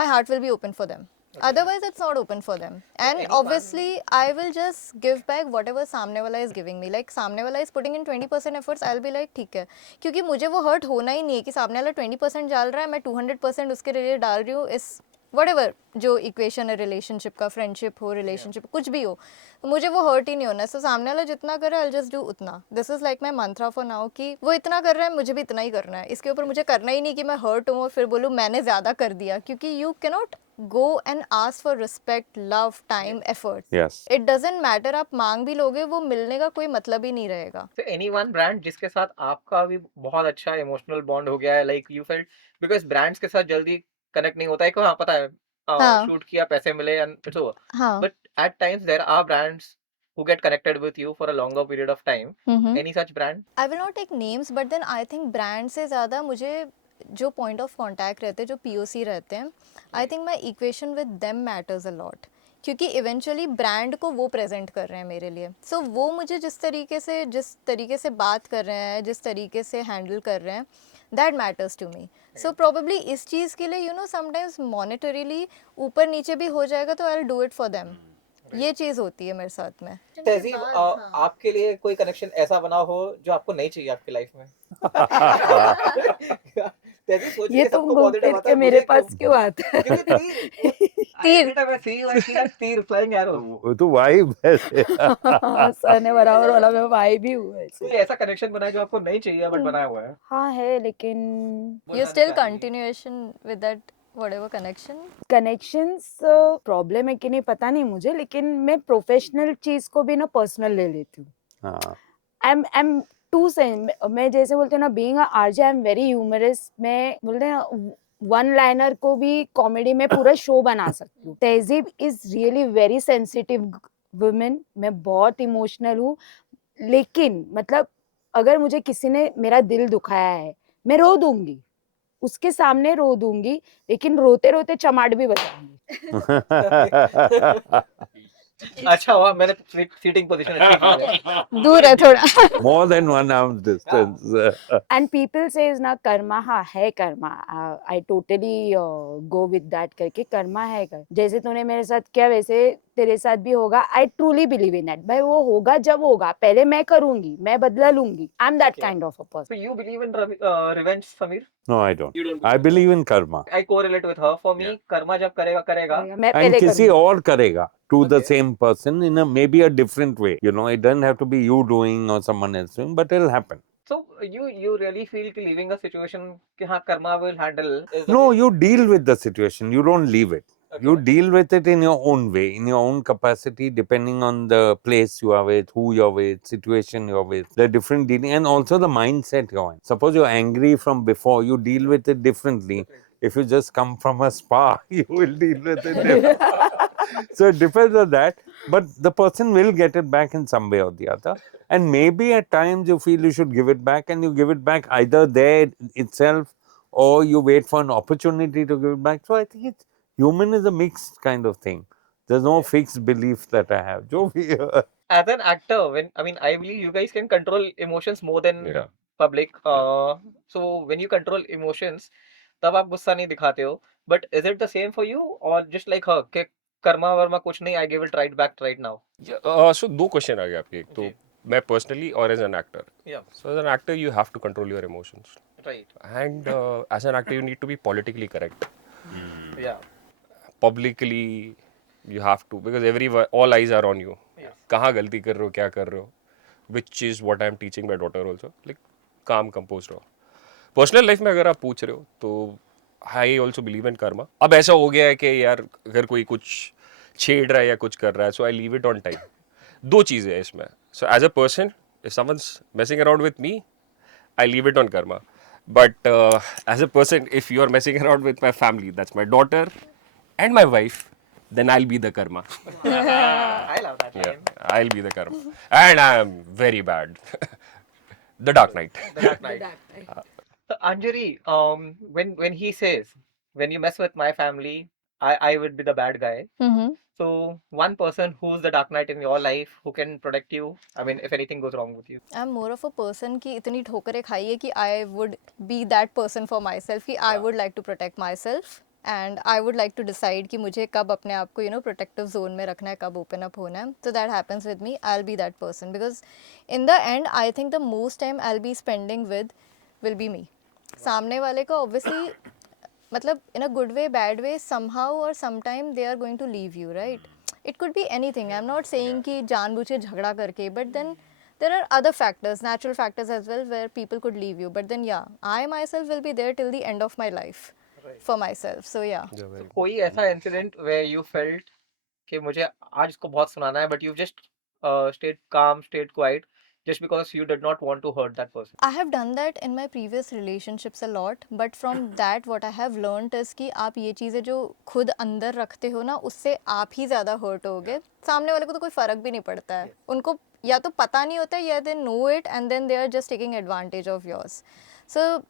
my heart will be open for them. Otherwise it's not open for them. And anyone- obviously I will just give back whatever सामने वाला is giving me. Like सामने वाला is putting in 20% efforts, I'll be like ठीक है, क्योंकि मुझे वो hurt होना ही नहीं है कि सामने वाला 20% डाल रहा है, मैं 200% उसके लिए डाल रही हूँ. इस whatever जो इक्वेशन है रिलेशनशिप का, फ्रेंडशिप हो, रिलेशनशिप कुछ भी हो, तो मुझे वो हर्ट ही नहीं होना. सो सामने वाला जितना करे आई जस्ट डू उतना. This is like my Mantra for now कि वो इतना कर रहा है, मुझे भी इतना ही करना है. इसके ऊपर मुझे करना ही नहीं कि मैं हर्ट हूँ और फिर बोलूँ मैंने ज़्यादा कर दिया, क्योंकि you cannot go and ask for respect, love, time, effort. Yes. It doesn't matter आप मांग भी लोगे, वो मिलने का कोई मतलब ही नहीं रहेगा. So any one brand जिसके साथ आपका भी बहुत अच्छा इमोशनल बॉन्ड हो गया है, like you felt, because brands के साथ जल्दी कनेक्ट नहीं होता है, को हाँ पता है, हाँ. शूट किया, पैसे मिले and it's over. हाँ. But at times there are brands who get connected with you for a longer period of time. Mm-hmm. Any such brand? I will not take names, but then I think brand से ज़्यादा मुझे जो point of contact रहते हैं, जो POC रहते हैं, I think my equation with them matters a lot, क्योंकि इवेंचुअली ब्रांड को वो प्रेजेंट कर रहे हैं मेरे लिए. सो वो मुझे जिस तरीके से बात कर रहे हैं, जिस तरीके से हैंडल कर रहे हैं, that matters to me. So probably इस चीज़ के लिए यू नो समटाइम्स मॉनेटरीली ऊपर नीचे भी हो जाएगा तो I will do it for them. ये चीज़ होती है मेरे साथ में. तहजीब, आपके लिए कोई कनेक्शन ऐसा बना हो जो आपको नहीं चाहिए आपकी लाइफ में? तहजीब सोचिए, ये सबको तुम घूम positive फिर आता के है, मेरे मुझे पास क्यों? क्यों आता है? क्योंकि तीर I see like तीर flying arrows. वो तो वाइब है. सर ने बराबर वाला मैं भाई भी हूँ कोई ऐसे. ऐसा कनेक्शन बना है जो आपको नहीं चाहिए बट बनाया हुआ है? हाँ है, लेकिन You still continuation with that whatever connection. Connections problem है कि नहीं पता नहीं मुझे, लेकिन मैं प्रोफेशनल चीज को भी ना पर्सनल ले लेती हूँ. हाँ. I am too same. मैं जैसे बोलते हैं ना, being a RJ I am very humorous. मैं बोलते हैं ना, वन लाइनर को भी कॉमेडी में पूरा शो बना सकती हूँ. तहजीब is really very sensitive women. मैं बहुत इमोशनल हूँ, लेकिन मतलब अगर मुझे किसी ने मेरा दिल दुखाया है, मैं रो दूंगी, उसके सामने रो दूंगी, लेकिन रोते रोते चमाट भी बजाऊंगी. अच्छा हुआ मैंने सीटिंग पोजीशन अच्छी की है. दूर है थोड़ा. More than 1 hour distance. And people says ना कर्मा. हाँ है Karma. I totally go with that करके. कर्मा है कर, जैसे तूने मेरे साथ किया वैसे तेरे साथ भी होगा. I truly believe in that. भाई वो होगा जब होगा, पहले मैं करूंगी, मैं बदला लूंगी. I am that Okay. Kind of a person. So you believe in revenge, Samir? No, I don't. You don't I believe in karma. I correlate with her. For me, Karma जब करेगा करेगा. मैं And पहले किसी करूंगी. और करेगा to the Okay. same person in a maybe a different way. You know, it doesn't have to be you doing or someone else doing, but it'll happen. So you really feel कि leaving a situation कि हाँ Karma will handle is the No, way. you deal with the situation. You don't leave it. Okay. You deal with it in your own way, in your own capacity, depending on the place you are with, who you're with, situation you're with, the different dealing, and also the mindset you're in. Suppose you're angry from before, you deal with it differently. If you just come from a spa, you will deal with it differently. So it depends on that. But the person will get it back in some way or the other. And maybe at times you feel you should give it back, and you give it back either there itself or you wait for an opportunity to give it back. So I think it's human is a mixed kind of thing. There's no fixed belief that I have. जो भी As an actor, when I mean I believe you guys can control emotions more than Yeah. public. So when you control emotions, तब आप गुस्सा नहीं दिखाते हो. But is it the same for you or just like her कि कर्मा वर्मा कुछ नहीं, I give it right back right now? So दो क्वेश्चन आ गए आपके. एक तो जी. मैं पर्सनली और as an actor. Yeah, So as an actor you have to control your emotions, right. and as an actor you need to be politically correct. Yeah. Publicly you have to, because all eyes are on you. Yes. कहाँ गलती कर रहे हो, क्या कर रहे हो, which is what I am teaching my daughter also. Like calm, composed रहो. पर्सनल लाइफ में अगर आप पूछ रहे हो तो I also believe in Karma. अब ऐसा हो गया है कि यार अगर कोई कुछ छेड़ रहा है या कुछ कर रहा है, so I leave it on time. दो चीज़ें हैं इसमें. So as a person if someone's messing around with me, I leave it on karma. But as a person, if you are messing around with my family, that's my daughter and my wife, then I'll be the karma. I love that Yeah, line. I'll be the karma. And I am very bad. The Dark Knight. The Dark Knight. So Anjali, when he says, when you mess with my family, I would be the bad guy. Mm-hmm. So one person who's the Dark Knight in your life who can protect you. I mean, if anything goes wrong with you. I am more of a person कि इतनी ठोकरें खाई है कि I would be that person for myself, कि I would like to protect myself and I would like to decide कि मुझे कब अपने आप को प्रोटेक्टिव जोन में रखना है, कब ओपन अप होना है. So that happens with me. I will be that person because in the end I think the most time I will be spending with will be me. सामने वाले को obviously मतलब in a good way, bad way, somehow or sometime they are going to leave you, right? It could be anything. I'm not saying कि जानबूझ के झगड़ा करके, but then there are other factors, natural factors as well, where people could leave you. But then yeah, I myself will be there till the end of my life. for myself. So yeah. कोई ऐसा incident where you felt कि मुझे आज इसको बहुत सुनाना है, but you just stayed calm, stayed quiet, just because you did not want to hurt that person? I have done that in my previous relationships a lot, but from that what I have learned is कि आप ये चीज़ें जो खुद अंदर रखते हो ना, उससे आप ही ज़्यादा हर्ट होगे. सामने वाले को तो कोई फ़र्क भी नहीं पड़ता है. उनको या तो पता नहीं होता है, या they know it and then they are just taking advantage of yours. So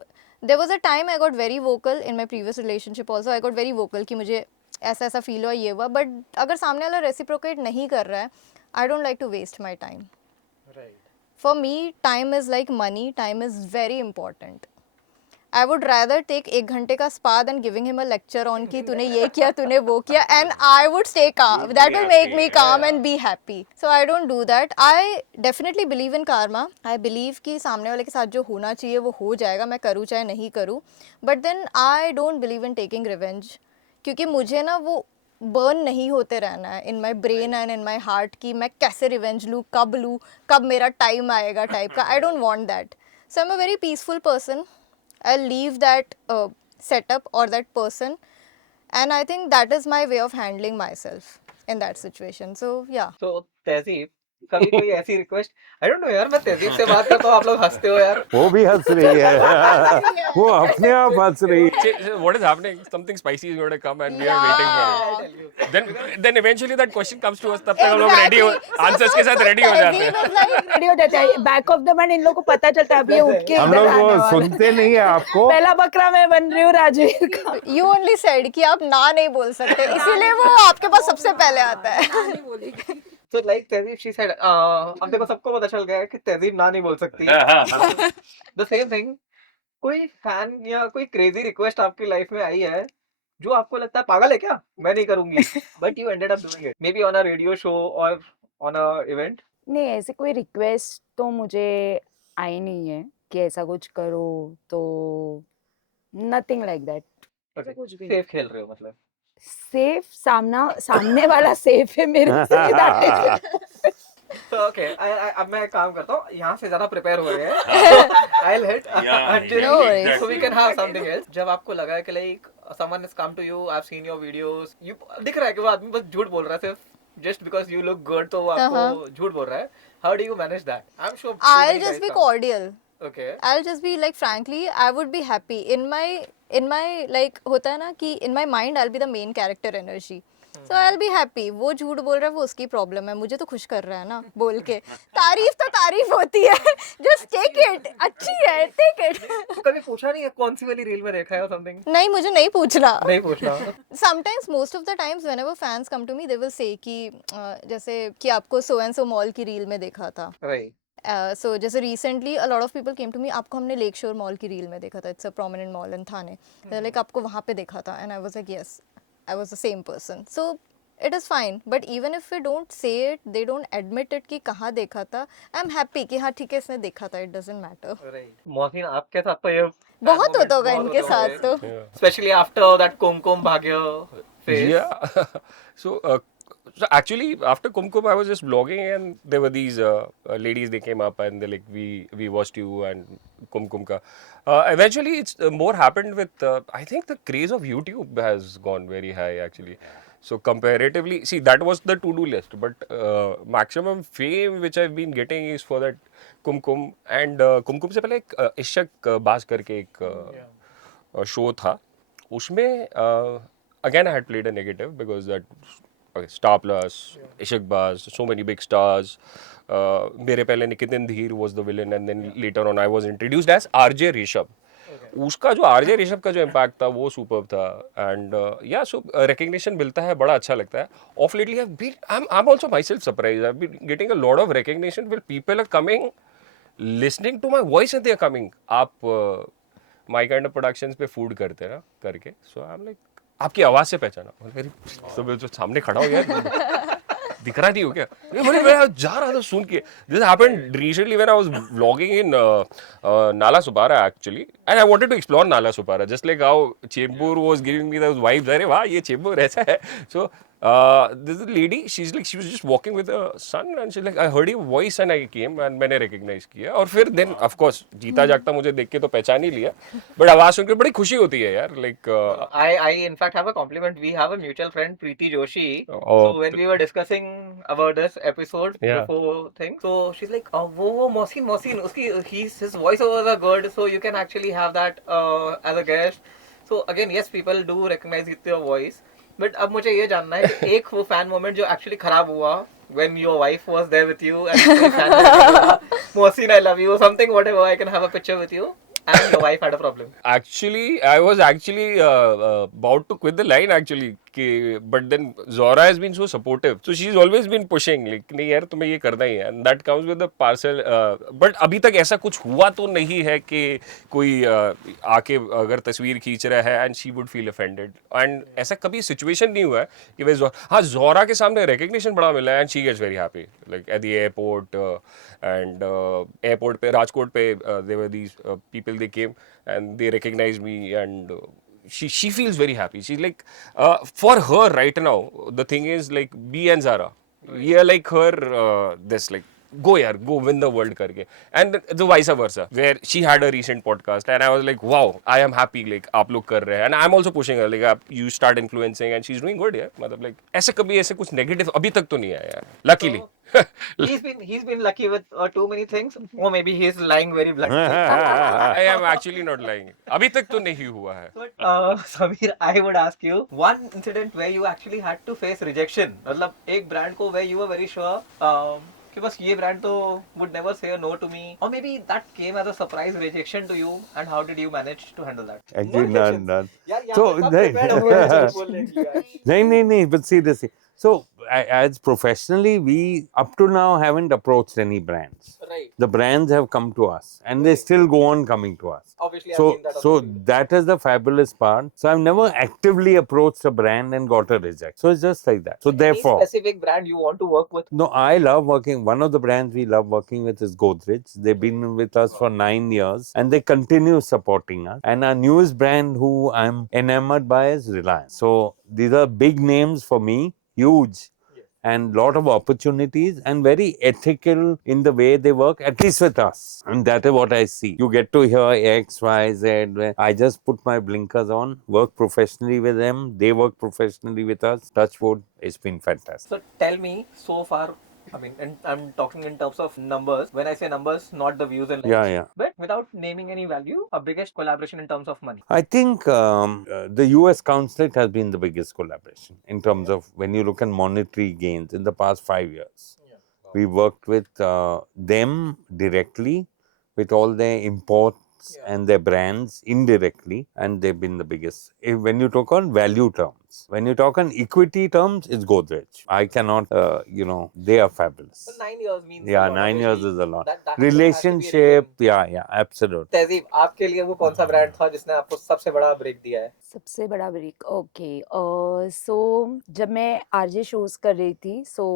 there was a time I got very vocal in my previous relationship also. I got very vocal कि मुझे ऐसा ऐसा फील हुआ, ये हुआ, but अगर सामने वाला रेसिप्रोकेट नहीं कर रहा है, I don't like to waste my time. For me, time is like money. Time is very important. I would rather take 1 घंटे का spa than giving him a lecture on कि तूने ये किया, तूने वो किया, and I would stay calm. That will make me calm and be happy. So I don't do that. I definitely believe in karma. I believe कि सामने वाले के साथ जो होना चाहिए वो हो जाएगा, मैं करूँ चाहे नहीं करूँ. But then I don't believe in taking revenge. क्योंकि मुझे ना वो बर्न नहीं होते रहना है in my brain and in my heart कि मैं कैसे रिवेंज लूँ, कब मेरा टाइम आएगा टाइप का. I don't want that. So I am a very peaceful person. I leave that setup और that person, and I think that is my way of handling myself in that situation. So yeah. So तहजीब, कभी कोई ऐसी request, I don't know यार, मैं तहजीब से बात करता हूँ, आप लोग हंसते हो यार. वो भी हंस रही है. वो अपने आप हंस रही है. What is happening? Something spicy is going to come and we are waiting for it. Then eventually that question comes to us. तब तक हम लोग ready हो, answers के साथ ready हो जाते हैं. रेडी हो जाता है. Back of the mind in लोगों को पता चलता है अब ये उठ के हम इधर लोग आने वो वाला है. सुनते नहीं है आपको. पहला बकरा मैं बन रही हूँ राजवीर का. यू ओनली सेड कि आप ना नहीं बोल सकते, इसीलिए वो आपके पास सबसे पहले आता है. नहीं बोलेगी. So like तहजीब, she said, अब देखो सबको पता चल गया है कि तहजीब ना नहीं बोल सकती. The same thing, कोई फैन या कोई क्रेजी रिक्वेस्ट आपकी लाइफ में आई है जो आपको लगता है पागल है क्या, मैं नहीं करूंगी, but you ended up doing it, may be on a radio show और ऑन अ इवेंट? नहीं, ऐसे कोई रिक्वेस्ट तो मुझे आई नहीं है कि ऐसा कुछ करो, तो नथिंग लाइक दैट. ऐसा कुछ भी सेफ खेल रहे हो मतलब. सेफ सामने वाला सेफ है मेरे से. that is- तो ओके, अब मैं एक काम करता हूँ, यहाँ से ज्यादा प्रिपेयर हो गए हैं. I'll hit until No worries. so we can have something else. जब आपको लगा है कि like someone has come to you, I've seen your videos, you दिख रहा है कि वो आदमी बस झूठ बोल रहा है सिर्फ just because you look good, तो वो आपको झूठ बोल रहा है. How do you manage that? I'm sure so I'll many just guys be come. cordial. Okay. I'll just be like, frankly, I would be happy in my like होता है ना कि in my mind I'll be the main character energy. So I'll be happy. वो झूठ बोल रहा है, वो उसकी प्रॉब्लम है, मुझे तो खुश कर रहा है ना बोल के. तारीफ तो तारीफ होती है. Just take it. अच्छी है, take it. कभी पूछा नहीं है कौन सी वाली रील में देखा है or something? नहीं, मुझे नहीं पूछना. नहीं पूछना. Sometimes, most of the times, whenever fans come to me, they will say कि जैसे कि आपको so and so mall की रील में देखा था. Right. So जैसे recently a lot of people came to me, आपको हमने लेक शोर मॉल की रील में देखा था. It's a prominent mall in Thane. They're like, आपको वहाँ पे देखा था, and I was like, yes, I was the same person. So it is fine. But even if we don't say it, they don't admit it कि कहाँ देखा था, I'm happy कि हाँ ठीक है इसने देखा था. It doesn't matter. Right. Mohsin, आपके साथ तो ये बहुत होता होगा इनके साथ तो. especially after that Kumkum Bhagya phase. Yeah. So actually after Kumkum I was just vlogging and there were these ladies, they came up and they like we watched you and Kumkum ka. Eventually it's more happened with I think the craze of YouTube has gone very high actually. So comparatively, see that was the to-do list, but maximum fame which I've been getting is for that Kumkum and Kumkum से पहले एक इशक बाज करके एक show था, उसमें again I had played a negative because that okay, Star Plus, Ishak Baz, so many big stars. मेरे पहले निकितिन धीर was the villain and then later on I was introduced as RJ Rishabh. उसका जो RJ Rishabh का जो impact था वो superb था एंड या सो रिकग्निशन मिलता है, बड़ा अच्छा लगता है. Of lately I am also myself surprised, I have been getting a lot of recognition when people are coming listening to my voice and they are coming. आप my kind of productions पे food करते हैं ना करके, सो I am like आपकी आवाज से पहचाना. मेरी सब जो सामने खड़ा हो गया दिख रहा नहीं हो क्या, मैं जा रहा था सुन के. This happened recently when I was vlogging in Nala Sopara actually and I wanted to explore Nala Sopara just like how Chembur was giving me those vibes. अरे वाह ये चेंबूर ऐसा है. सो This is a lady. She was just walking with her son, and she's like, I heard your voice and I came and मैंने recognize किया. और फिर then of course जीता जागता मुझे देख के तो पहचान ही लिया. But आवाज सुनकर बड़ी खुशी होती है यार. Like I in fact have a compliment. We have a mutual friend, Preeti Joshi. Oh, So when we were discussing about this episode Yeah. before thing, so she's like, "Oh, वो Mohsin, उसकी his voiceovers are good, so you can actually have that as a guest." So again, yes, people do recognize your voice. But अब मुझे ये जानना है कि एक वो fan moment जो actually खराब हुआ when your wife was there with you and कोई fan Mohsin, I love you, something whatever. I can have a picture with you. And your wife had a problem. actually, I was actually about to quit the line actually. But then Zora has been so supportive. So she's always been pushing. Like, नहीं यार तुम्हें ये करना ही है. And that comes with the parcel. But अभी तक ऐसा कुछ हुआ तो नहीं है कि कोई आके अगर तस्वीर खींच रहा है and she would feel offended. And ऐसा कभी situation नहीं हुआ है कि वे हाँ Zora के सामने recognition बड़ा मिला है and she gets very happy. Like at the airport and airport पे राजकोट पे there were these people they came and they recognized me and she feels very happy. She's like for her right now the thing is like B and Zara. We are like her this like go yaar go win the world करके and the vice versa where she had a recent podcast and I was like wow I am happy like आप लोग कर रहे हैं and I'm also pushing her like you start influencing and she's doing good यार मतलब like ऐसे कभी ऐसे कुछ negative अभी तक तो नहीं आया यार luckily. He's been lucky with too many things, or maybe he's lying very bluntly. I am actually not lying. अभी तक तो नहीं हुआ है. But Samir, I would ask you one incident where you actually had to face rejection. मतलब एक brand को where you were very sure कि बस ये brand तो would never say a no to me, or maybe that came as a surprise rejection to you, and how did you manage to handle that? Actually, No rejections. none. यार यहाँ So, पे सब नहीं- prepared हुए हैं झूठ बोलने के लिए. नहीं, but seriously. So, as professionally, we up to now haven't approached any brands. Right. The brands have come to us, and they still go on coming to us. Obviously, I've So, seen that. so on TV. that is the fabulous part. So, I've never actively approached a brand and got a reject. So, it's just like that. So, Any therefore, specific brand you want to work with? no, I love working. One of the brands we love working with is Godrej. They've been with us for 9 years and they continue supporting us. And our newest brand who I'm enamored by is Reliance. So these are big names for me, huge. And lot of opportunities and very ethical in the way they work, at least with us. And that is what I see. You get to hear X, Y, Z. I just put my blinkers on, work professionally with them. They work professionally with us. Touch wood, it's been fantastic. So tell me, so far, I mean, and I'm talking in terms of numbers. When I say numbers, not the views and likes. Yeah. But without naming any value, a biggest collaboration in terms of money. I think the US consulate has been the biggest collaboration in terms of when you look at monetary gains in the past 5 years. We worked with them directly with all their imports and their brands indirectly, and they've been the biggest. When you talk on value terms, when you talk on equity terms, it's Godrej. I cannot, they are fabulous. So 9 years means Yeah, a lot, 9 years obviously. is a lot. That Relationship, yeah, absolutely. तहजीब आपके लिए वो कौन सा brand था जिसने आपको सबसे बड़ा ब्रेक दिया है? सबसे बड़ा ब्रेक ओके सो जब मैं आरजे शोज कर रही थी सो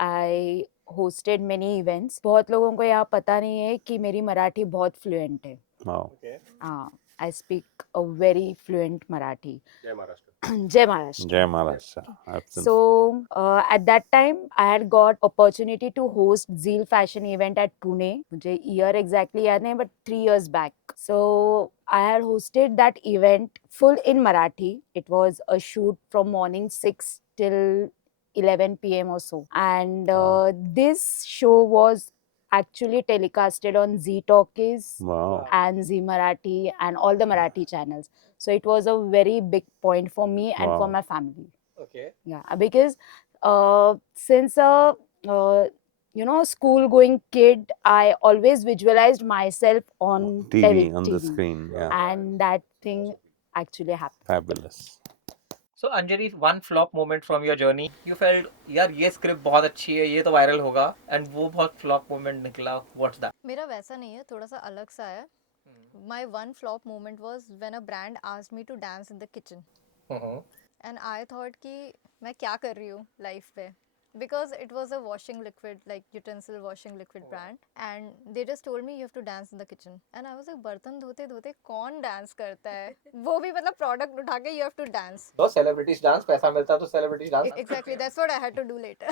आई होस्टेड मेनी इवेंट्स बहुत लोगों को यहाँ पता नहीं है कि मेरी मराठी बहुत फ्लुएंट है Wow. Okay. हाँ I speak a very fluent Marathi जय महाराष्ट्र. जय Maharashtra Jai Maharashtra. Absolutely. So at that time, I had got opportunity to host Zeal Fashion event at Pune. मुझे year exactly याद नहीं, but 3 years back. So I had hosted that event full in Marathi. It was a shoot from morning 6 till 11 p.m. or so. And this show was actually telecasted on Z Talkies Wow. and Z Marathi and all the Marathi channels. So it was a very big point for me and for Wow. my family. Okay. Yeah, because since a school going kid, I always visualized myself on TV, on the TV. screen. Yeah. And that thing actually happened. Fabulous. So Anjali, one flop moment from your journey. You felt यार ये script बहुत अच्छी है, ये तो viral होगा, and वो बहुत flop moment निकला. What's that? मेरा वैसा नहीं है, थोड़ा सा अलग सा है. My one flop moment was when a brand asked me to dance in the kitchen. And I thought कि मैं क्या कर रही हूँ लाइफ पे. because it was a washing liquid, like utensil washing liquid brand, and they just told me you have to dance in the kitchen. And I was like, बर्तन धोते धोते कौन dance करता है? वो भी मतलब product उठा के you have to dance. So celebrities dance, पैसा मिलता है तो celebrities dance. Exactly, that's what I had to do later.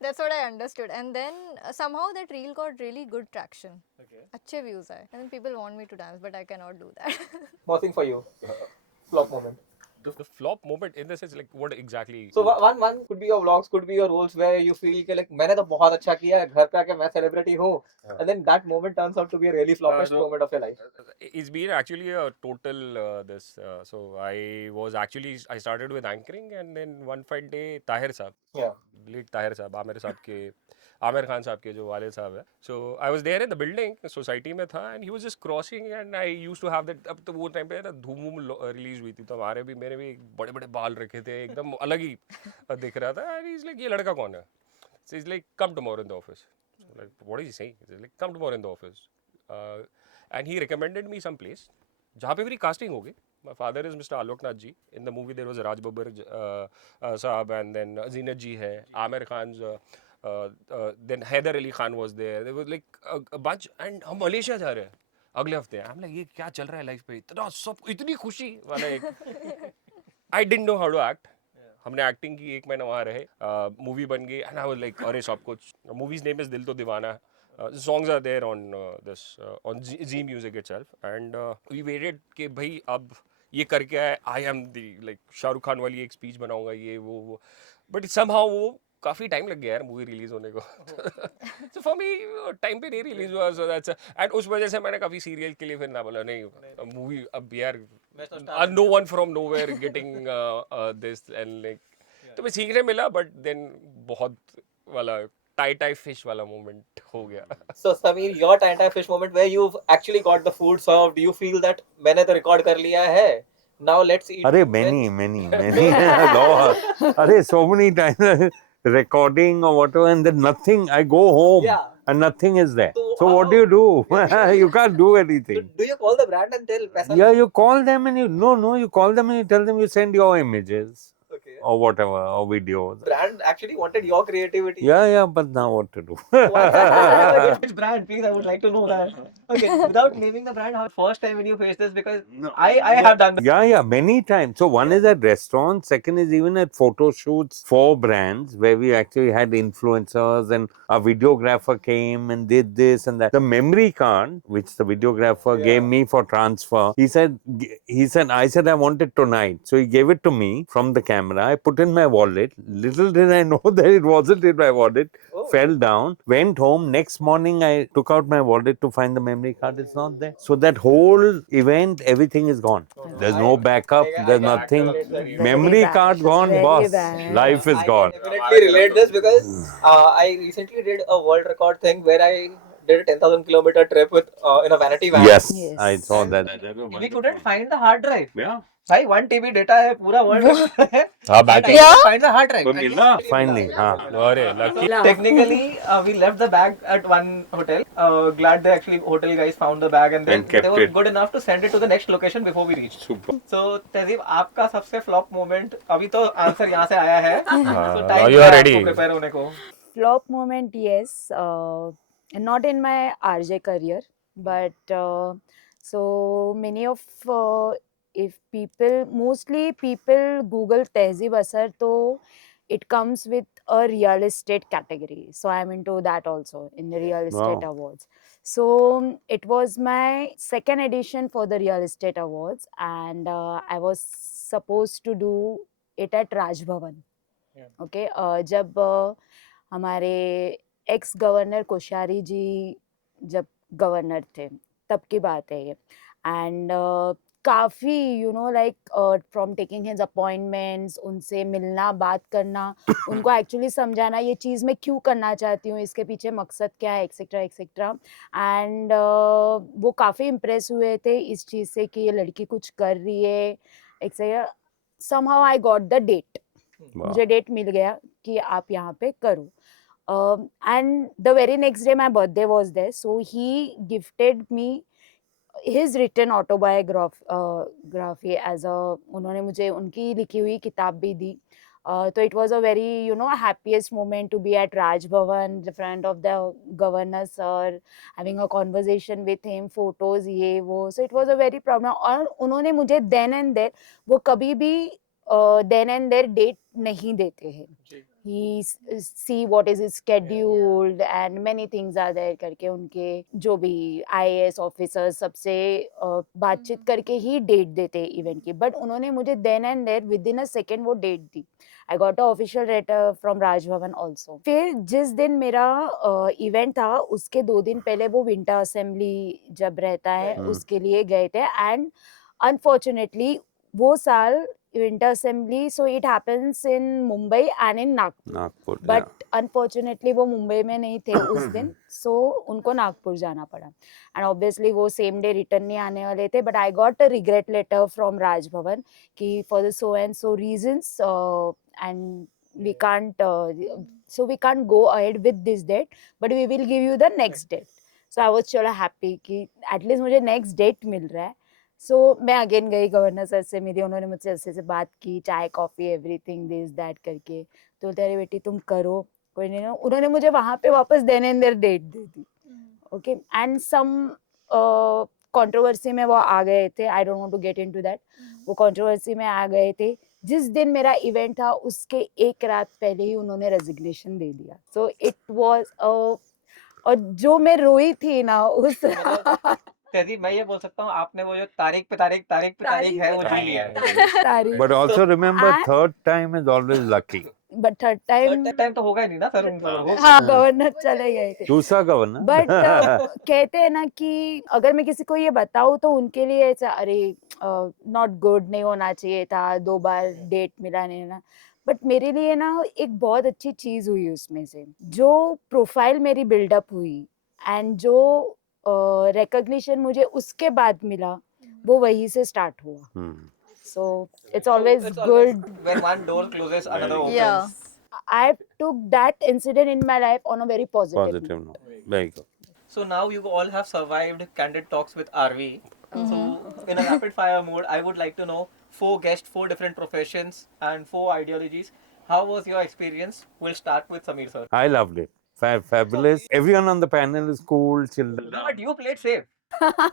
That's what I understood. And then somehow that reel got really good traction. Okay. अच्छे views आए. And then people want me to dance, but I cannot do that. Nothing for you. Flop moment. The flop moment in the sense, like, what exactly? So one could be your vlogs, could be your roles where you feel कि like मैंने तो बहुत अच्छा किया है, घर पे आके मैं celebrity हूँ, and then that moment turns out to be a really floppish no. moment of your life. It's been actually a total so I started with anchoring, and then one fine day Tahir Saab, Yeah. late Tahir Saab, Aamir Khan साहब के जो वाले साहब है. So I was there in the building, society में था, and he was just crossing, and I used to have that. अब तो वो टाइम पे ना धूम रिलीज हुई थी, तो हमारे भी मेरे भी बड़े बड़े बाल रखे थे, एकदम अलग ही दिख रहा था. And he's like, ये लड़का कौन है? So he's like, come tomorrow in the office. So like, what is he saying? He's like, come tomorrow in the office. And he recommended me some place जहाँ पे मेरी casting हो गई. My father is Mr. Alok Nath ji. In the movie there was Raj Babbar Saab, and then Zeenat ji hai, Aamir Khan's then Haider Ali Khan was there. There was like a bunch, and हम Malaysia जा रहे हैं अगले हफ्ते. I'm like, ये क्या चल रहा है लाइफ पे? इतना सब इतनी खुशी वाला एक. I didn't know how to act. हमने एक्टिंग की, 1 महीना वहाँ रहे, मूवी बन गई, एंड आई वाज लाइक, अरे सब कुछ. मूवीज नेम इज दिल तो दीवाना. Songs are there on on Z Music itself, and we waited कि भाई अब ये करके आए, I am the like Shahrukh Khan वाली एक स्पीच बनाऊंगा, ये वो. बट somehow वो काफ़ी टाइम लग गया यार मूवी रिलीज होने को. तो फॉर मी टाइम पे नहीं रिलीज हुआ, सो दैट्स, एंड उस वजह से मैंने काफ़ी सीरियल के लिए फिर ना बोला, नहीं मूवी अब यार, no one from nowhere getting this, and like, तो मैं सीखने मिला. बट देन बहुत वाला टाई फिश वाला मोमेंट हो गया. So Sameer, your tie fish moment where you've actually got the food served, you feel that मैंने तो record कर लिया है, now let's eat. अरे many lot. अरे so many times recording or whatever, and then nothing. I go home, Yeah. and nothing is there. So So what do you do? You can't do So anything. do you call the brand and tell पैसा? Yeah, you call them and you call them and you tell them, you send your images Okay. or whatever, or videos. Brand actually wanted your creativity. Yeah, but now what to do? Which brand, please? I would like to know that. Okay, without naming the brand, how first time when you faced this, because I have done this. Yeah, many times. So one is at restaurants, second is even at photo shoots for brands where we actually had influencers and a videographer came and did this and that. The memory card, which the videographer gave me for transfer, he said, I said I want it tonight. So he gave it to me from the camera. I put in my wallet. Little did I know that it wasn't in my wallet. Oh. Fell down, went home. Next morning, I took out my wallet to find the memory card. It's not there. So that whole event, everything is gone. There's no backup. There's nothing. Memory bad. card gone, Very boss. bad. Life is I gone. can definitely relate this because I recently did a world record thing where I did a 10,000 kilometer trip with in a vanity van. Yes, Yes. I saw that. We couldn't find the hard drive. Yeah. भाई 1 TB data है पूरा world में. हाँ, backup. Find the hard drive. तो मिला finally. हाँ. अरे lucky. Technically, we left the bag at one hotel. Glad the actually hotel guys found the bag and then And kept they were it. good enough to send it to the next location before we reached. Super. So तहजीब, आपका सबसे flop moment, अभी तो answer यहाँ से आया है. So now time you are है ready. आपको prepare होने को. Flop moment, yes. Not in my RJ career, but so many of if people, mostly people Google Tehzeeb Asar, तो it comes with a real estate category. So I'm into that also in the real estate Wow. awards. So it was my second edition for the real estate awards, and I was supposed to do it at Raj Bhavan. Yeah. Okay, जब हमारे x governor Koshyari जी जब governor थे तब की बात है ये. And काफ़ी like from taking his appointments, उनसे मिलना, बात करना, उनको एक्चुअली समझाना ये चीज़ मैं क्यों करना चाहती हूँ, इसके पीछे मकसद क्या है, एक्सेट्रा एक्सेट्रा. एंड वो काफ़ी इम्प्रेस हुए थे इस चीज़ से कि ये लड़की कुछ कर रही है et cetera. Somehow I got the date. मुझे डेट मिल गया कि आप यहाँ पे करो. And the very next day my birthday was there, so he gifted me his written autobiography as a, उन्होंने मुझे उनकी लिखी हुई किताब भी दी तो it was a very, you know, happiest moment to be at Raj Bhavan, in front of the governor sir, having a conversation with him, photos ये वो. So it was a very proud moment. और उन्होंने मुझे then and there, वो कभी भी then and there date नहीं देते हैं. He see what is his scheduled and many things are there करके उनके जो भी IAS ऑफिसर सबसे बातचीत करके ही डेट देते इवेंट की. बट उन्होंने मुझे then and there within a second वो डेट दी. I got a official letter from Raj Bhavan also. फिर जिस दिन मेरा इवेंट था उसके 2 दिन पहले वो विंटर असेंबली जब रहता है उसके लिए गए थे. एंड अनफॉर्चुनेटली वो साल winter assembly, so it happens in Mumbai and in Nagpur. Nagpur, But unfortunately वो मुंबई में नहीं थे उस दिन, so उनको नागपुर जाना पड़ा. And obviously वो same day return नहीं आने वाले थे. But I got a regret letter from Raj Bhavan कि for the so and so reasons and we can't so we can't go ahead with this date, but we will give you the next date. So I was चलो happy कि at least मुझे next date मिल रहा है. सो मैं again गई governor sir से मिली. उन्होंने मुझसे अच्छे से बात की, चाय कॉफ़ी एवरीथिंग दिस दैट करके. तो बोलते अरे बेटी तुम करो, कोई नहीं. उन्होंने मुझे वहाँ पे वापस देन एंड देयर डेट दे दी. ओके. एंड सम कंट्रोवर्सी में वो आ गए थे. I don't want to get into that. वो कंट्रोवर्सी में आ गए थे. जिस दिन मेरा इवेंट था उसके एक रात पहले ही उन्होंने रेजिग्नेशन दे दिया. सो इट वाज और जो मैं रोई थी ना उस तहजीब, मैं ये बोल सकता हूँ आपने वो जो तारीख पे तारीख है वो जी लिया है. तारीख. But also remember, and- third time is always lucky. But third time time तो होगा ही नहीं ना सर उनको. हाँ गवर्नर चले गए थे. दूसरा गवर्नर. बट कहते हैं ना कि अगर मैं किसी को ये बताऊँ तो उनके लिए ऐसा अरे नॉट गुड, नहीं होना चाहिए था, 2 बार डेट मिला नहीं ना. बट मेरे लिए ना एक बहुत अच्छी चीज हुई उसमें से. जो प्रोफाइल मेरी बिल्डअप हुई एंड जो रिकॉग्निशन मुझे उसके बाद मिला वो वहीं से स्टार्ट हुआ. Hmm. So it's always It's always good. when one door closes, another opens. Yeah. I took that incident in my life on a very positive note. Positive note. Very good. So now you all have survived Candid Talks with RV. So in a rapid fire mode, I would like to know 4 guests, 4 different professions and 4 ideologies. How was your experience? We'll start with Sameer sir. I loved it. Fabulous. Everyone on the panel is cool, chilled. No, but you played safe.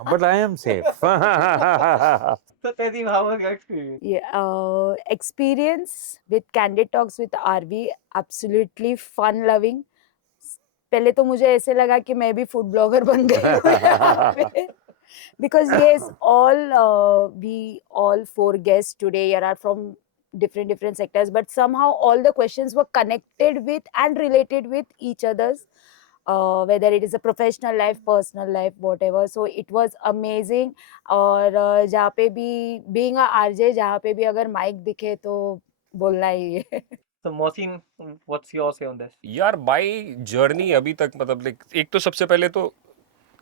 But I am safe. So Tehzeeb, how was your experience? Yeah, experience with Candid Talks with RV, absolutely fun loving. पहले तो मुझे ऐसे लगा कि मैं भी food blogger बन गई. Because yes, we all 4 guests today here are from different sectors, but somehow all the questions were connected with and related with each other's, whether it is a professional life, personal life, whatever. So it was amazing. और जहाँ पे भी being a RJ, जहाँ पे भी अगर mic दिखे तो बोलना ही है. So Mohsin, what's your say on this? यार बाई जर्नी अभी तक मतलब लाइक एक तो सबसे पहले तो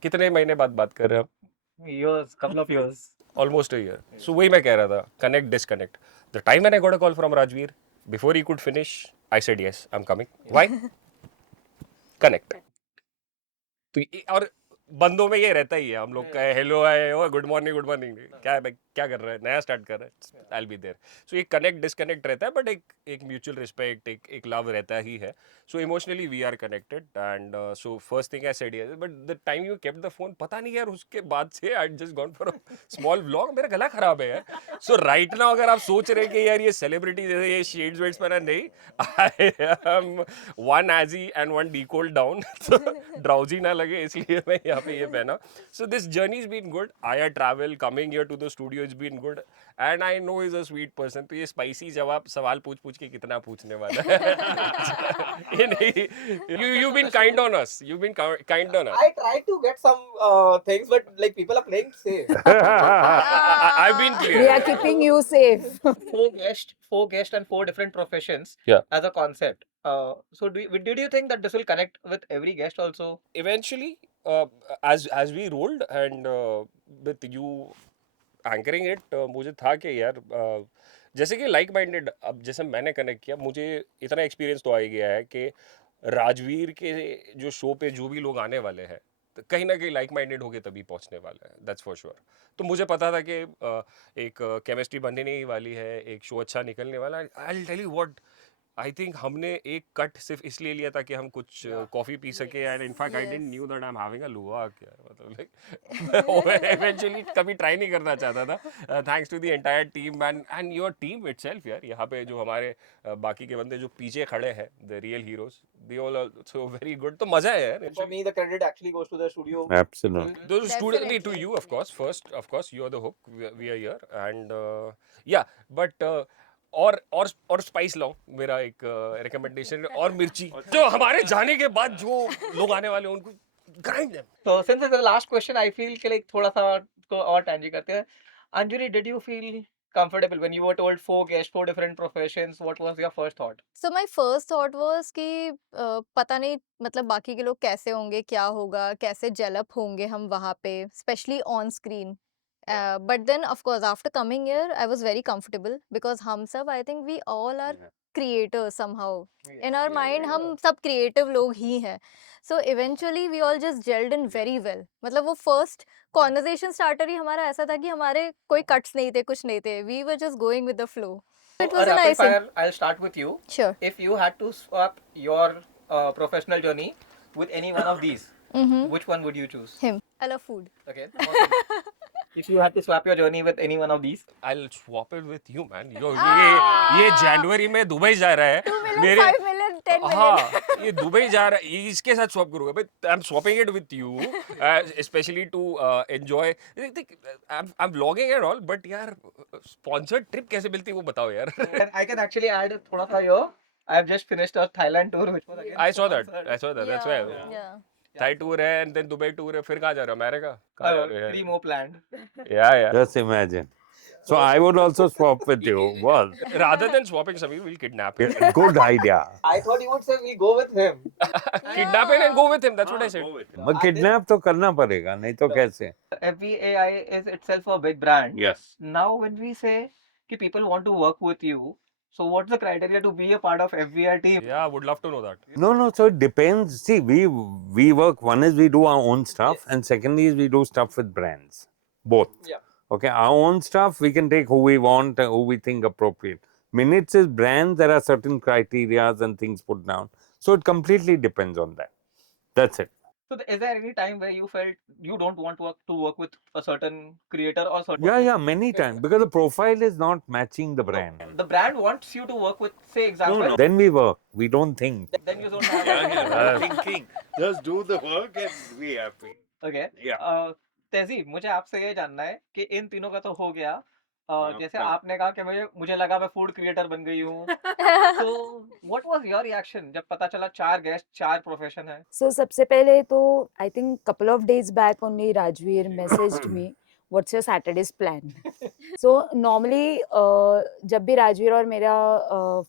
कितने महीने बाद बात कर रहे हैं हम? Years, couple of years. Almost a year. So वही मैं कह रहा था, connect, disconnect. The time when I got a call from Rajveer, before he could finish, I said yes, I'm coming. Why? Connect. तो और बंदों में ये रहता ही है, हम लोग का हेलो आए हो, गुड मॉर्निंग क्या है भाई, क्या कर रहा है, नया स्टार्ट कर रहा है, आई विल बी देयर. सो ये कनेक्ट डिस्कनेक्ट रहता है, बट एक म्यूचुअल रिस्पेक्ट, एक लव रहता ही है. So emotionally we are connected. And so first thing I said yes, but the time you kept the phone, पता नहीं यार उसके बाद से I just gone for a small vlog. मेरा गला खराब है यार. सो राइट नाउ अगर आप सोच रहे कि यार ये सेलिब्रिटी जैसे ये शेड्स वेड्स पहना, नहीं, आई एम वन एजी एंड वन डीकोल्ड डाउन, तो ड्राउजी ना लगे इसलिए मैं यहाँ पे ये पहना. So this journey has been good. Aya travel, coming here to the studio, it's been good. And I know he's a sweet person. तो ये spicy जवाब सवाल पूछ के कितना पूछने वाला है. ये नहीं. You've been kind on us. You've been kind on us. I tried to get some things, but like people are playing safe. I've been We clear. are keeping you safe. 4 guests and 4 different professions Yeah. as a concept. So did you think that this will connect with every guest also? Eventually, as we rolled and with you anchoring it, मुझे था कि यार जैसे कि like minded, अब जैसे मैंने connect किया, मुझे इतना एक्सपीरियंस तो आ ही गया है कि राजवीर के जो शो पे जो भी लोग आने वाले हैं तो कहीं ना कहीं लाइक माइंडेड होके तभी पहुंचने वाला है. That's for sure. तो मुझे पता था कि एक केमिस्ट्री बनने ही वाली है, एक शो अच्छा निकलने वाला है. I will tell you what, I think हमने एक कट सिर्फ इसलिए लिया था कि हम कुछ कॉफी पी सके and in fact I didn't Yes. Knew that I am having a luwak मतलब लाइक इवेंचुअली कभी ट्राई नहीं करना चाहता था thanks to the entire team and your team itself यार यहाँ पे जो हमारे बाकी के बंदे जो पीछे खड़े हैं the real heroes they all also very good तो मजा है यार For me, the credit actually goes to the studio. Absolutely. those students need to Definitely. you of course first of course you are the hook we are here and yeah but और spice लाओ मेरा एक recommendation और मिर्ची जो हमारे जाने के बाद जो लोग आने वाले हैं उनको grind them So since it's the last question, I feel कि like थोड़ा सा को और tangent करते हैं. Anjali, did you feel comfortable when you were told four guests, four different professions? What was your first thought? So my first thought was कि पता नहीं मतलब बाकी के लोग कैसे होंगे, क्या होगा, कैसे जेल अप होंगे हम वहाँ पे, especially on screen. But then of course after coming here I was very comfortable because हम सब I think we all are Yeah. creators somehow. Yeah. In our Yeah, mind yeah. हम सब creative लोग ही हैं. So eventually we all just gelled in very well. मतलब वो first conversation starter ही हमारा ऐसा था कि हमारे कोई cuts नहीं थे, कुछ नहीं थे. We were just going with the flow. It So, was a a rapid nice thing. fire. I'll start with you. Sure. If you had to swap your professional journey with any one of these, Mm-hmm. which one would you choose? Him. I love food. Okay. Awesome. If you had to swap your journey with any one of these, I'll swap it with you man yo Ah! ये जनवरी में Dubai जा रहा है 2 million, 5 million, 10 million. हाँ ये Dubai जा रहा है ये इसके साथ स्वैप करूंगा but I am swapping it with you specially to enjoy I am vlogging and all but यार स्पॉन्सर्ड ट्रिप कैसे मिलती है वो बताओ यार and I can actually add थोड़ा सा here. I have just finished a Thailand tour, which was again I saw that sponsored. that's Yeah, why yeah. Thai tour है एंड देन दुबई टूर है फिर कहाँ जा रहे हो अमेरिका Three more planned. या Just imagine. So I would also swap with you. Well, rather than swapping Samir we'll kidnap him good idea. I thought you would say we'll go with him. kidnap him and go with him that's what I said but kidnap तो करना पड़ेगा नहीं तो कैसे? FVAI is itself a big brand. Yes. Now, when we say कि people want to work with you, so what's the criteria to be a part of FVI team? yeah would love to know that No, no. So it depends. See, we work. One is we do our own stuff, and secondly is we do stuff with brands. Both. Yeah. Okay. Our own stuff we can take who we want, who we think appropriate. Minutes is brands. There are certain criterias and things put down. So it completely depends on that. That's it. So, is there any time where you felt you don't want to work with a certain creator or certain? Yeah, yeah. Many times because the profile is not matching the brand. The brand wants you to work with, say, example. Then we work. We don't think. Then you don't have. Thinking. Just do the work and be happy. Okay. Yeah. तहजीब मुझे आपसे ये जानना है कि इन तीनों का तो हो गया जैसे हाँ। आपने कहा कि मुझे लगा मैं फूड क्रिएटर बन गई हूँ तो व्हाट वाज योर रिएक्शन जब पता चला 4 गेस्ट 4 प्रोफेशन है So सबसे पहले तो I think couple of days back only Rajveer messaged me, what's your Saturday's plan? So normally जब भी राजवीर और मेरा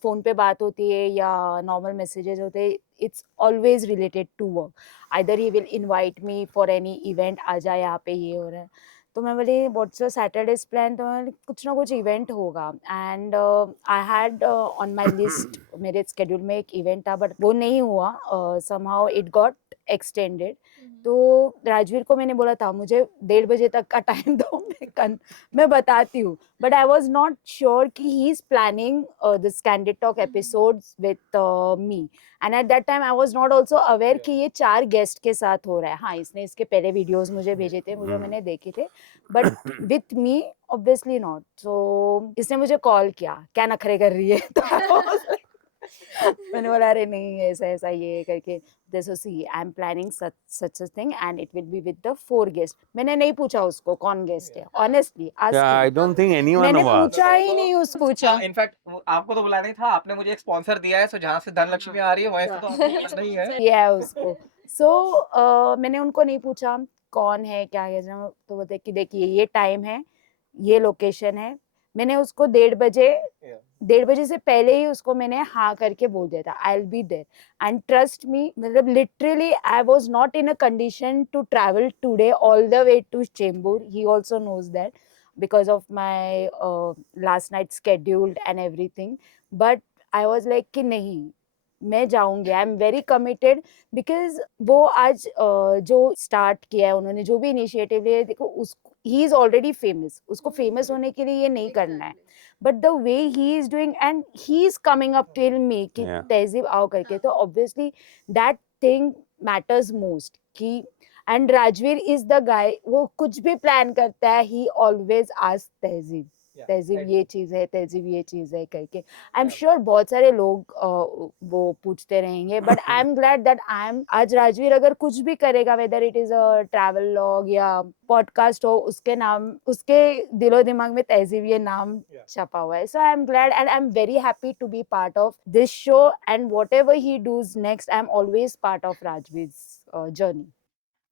फ़ोन पे बात होती है या नॉर्मल मैसेजेस होते हैं, it's always related to work. Either he will invite me for any event, आजा यहाँ पे ये हो रहा है. तो मैं बोली व्हाट्स योर सैटरडेज प्लान, तो मैं बोली, कुछ ना कुछ इवेंट होगा. And I had on my list मेरे स्केड्यूल में एक इवेंट था बट वो नहीं हुआ. Somehow it got extended. तो राजवीर को मैंने बोला था मुझे 1:30 बजे तक का टाइम दो, मैं बताती हूँ. But I was not sure कि he is planning this candid talk episodes with me. And at that time I was not also aware कि ये 4 गेस्ट के साथ हो रहा है. हाँ, इसने इसके पहले वीडियोज मुझे भेजे थे, मुझे मैंने देखे थे, but with me obviously not. So इसने मुझे कॉल किया, क्या नखरे कर रही है? तो I was like, मैंने बोला अरे नहीं ऐसा ऐसा ये करके. This see I am planning such a thing and it will be with the 4 guest. मैंने नहीं पूछा उसको कौन गेस्ट है, honestly Yeah, I don't think anyone मैंने of us. पूछा ही नहीं उसको. पूछा इनफैक्ट आपको तो बुलाना ही था, आपने मुझे एक स्पॉन्सर दिया है, सो जहाँ से धनलक्ष्मी आ रही है वहीं से तो आपको नहीं है. ये है उसको. सो मैंने उनको नहीं पूछा कौन है क्या है, तो बोलते कि देखिए ये टाइम है, ये लोकेशन है. मैंने उसको 1:30 बजे से पहले ही उसको मैंने हाँ करके बोल दिया था, I will be there. And trust me, मतलब literally I was not in a condition to travel today all the way to Chembur. He also knows that because of my last night scheduled and everything. But I was like कि नहीं मैं जाऊंगी. आई am very committed because वो आज जो start किया है उन्होंने, जो भी इनिशिएटिव लिया है, देखो उस ही इज ऑलरेडी फेमस, उसको फेमस होने के लिए ये नहीं करना है, but the way he is doing and he is coming up till me कि Yeah. तहजीब आओ करके, तो obviously that thing matters most कि and Rajveer is the guy, वो कुछ भी प्लान करता है he always ask Tehzeeb, Yeah, तहजीब right. ये चीज है, तहजीब ये चीज है करके। आई एम श्योर बहुत सारे लोग वो पूछते रहेंगे, but I am glad that I M, आज राजवीर अगर कुछ भी करेगा, whether it is a travel log या पॉडकास्ट हो, उसके नाम, उसके दिलो दिमाग में तहजीब ये नाम Yeah. छपा हुआ है। So I am glad and I am very happy to be part of this show, and whatever he does next, I am always part of Rajveer journey.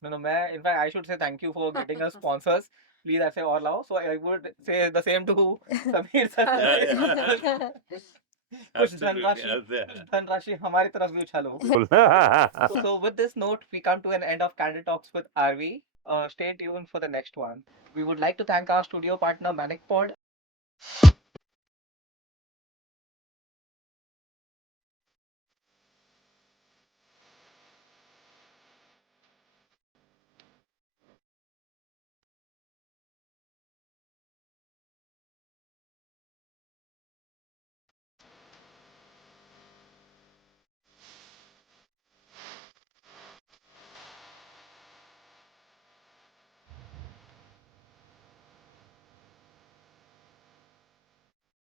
No, in fact, I should say thank you for getting us sponsors. Please ऐसे और लाओ. So I would say the same to Sameer sir. कुछ धनराशि हमारी तरफ भी उछालो. So with this note, we come to an end of Candid Talks with RV. Stay tuned for the next one. We would like to thank our studio partner Manicpod.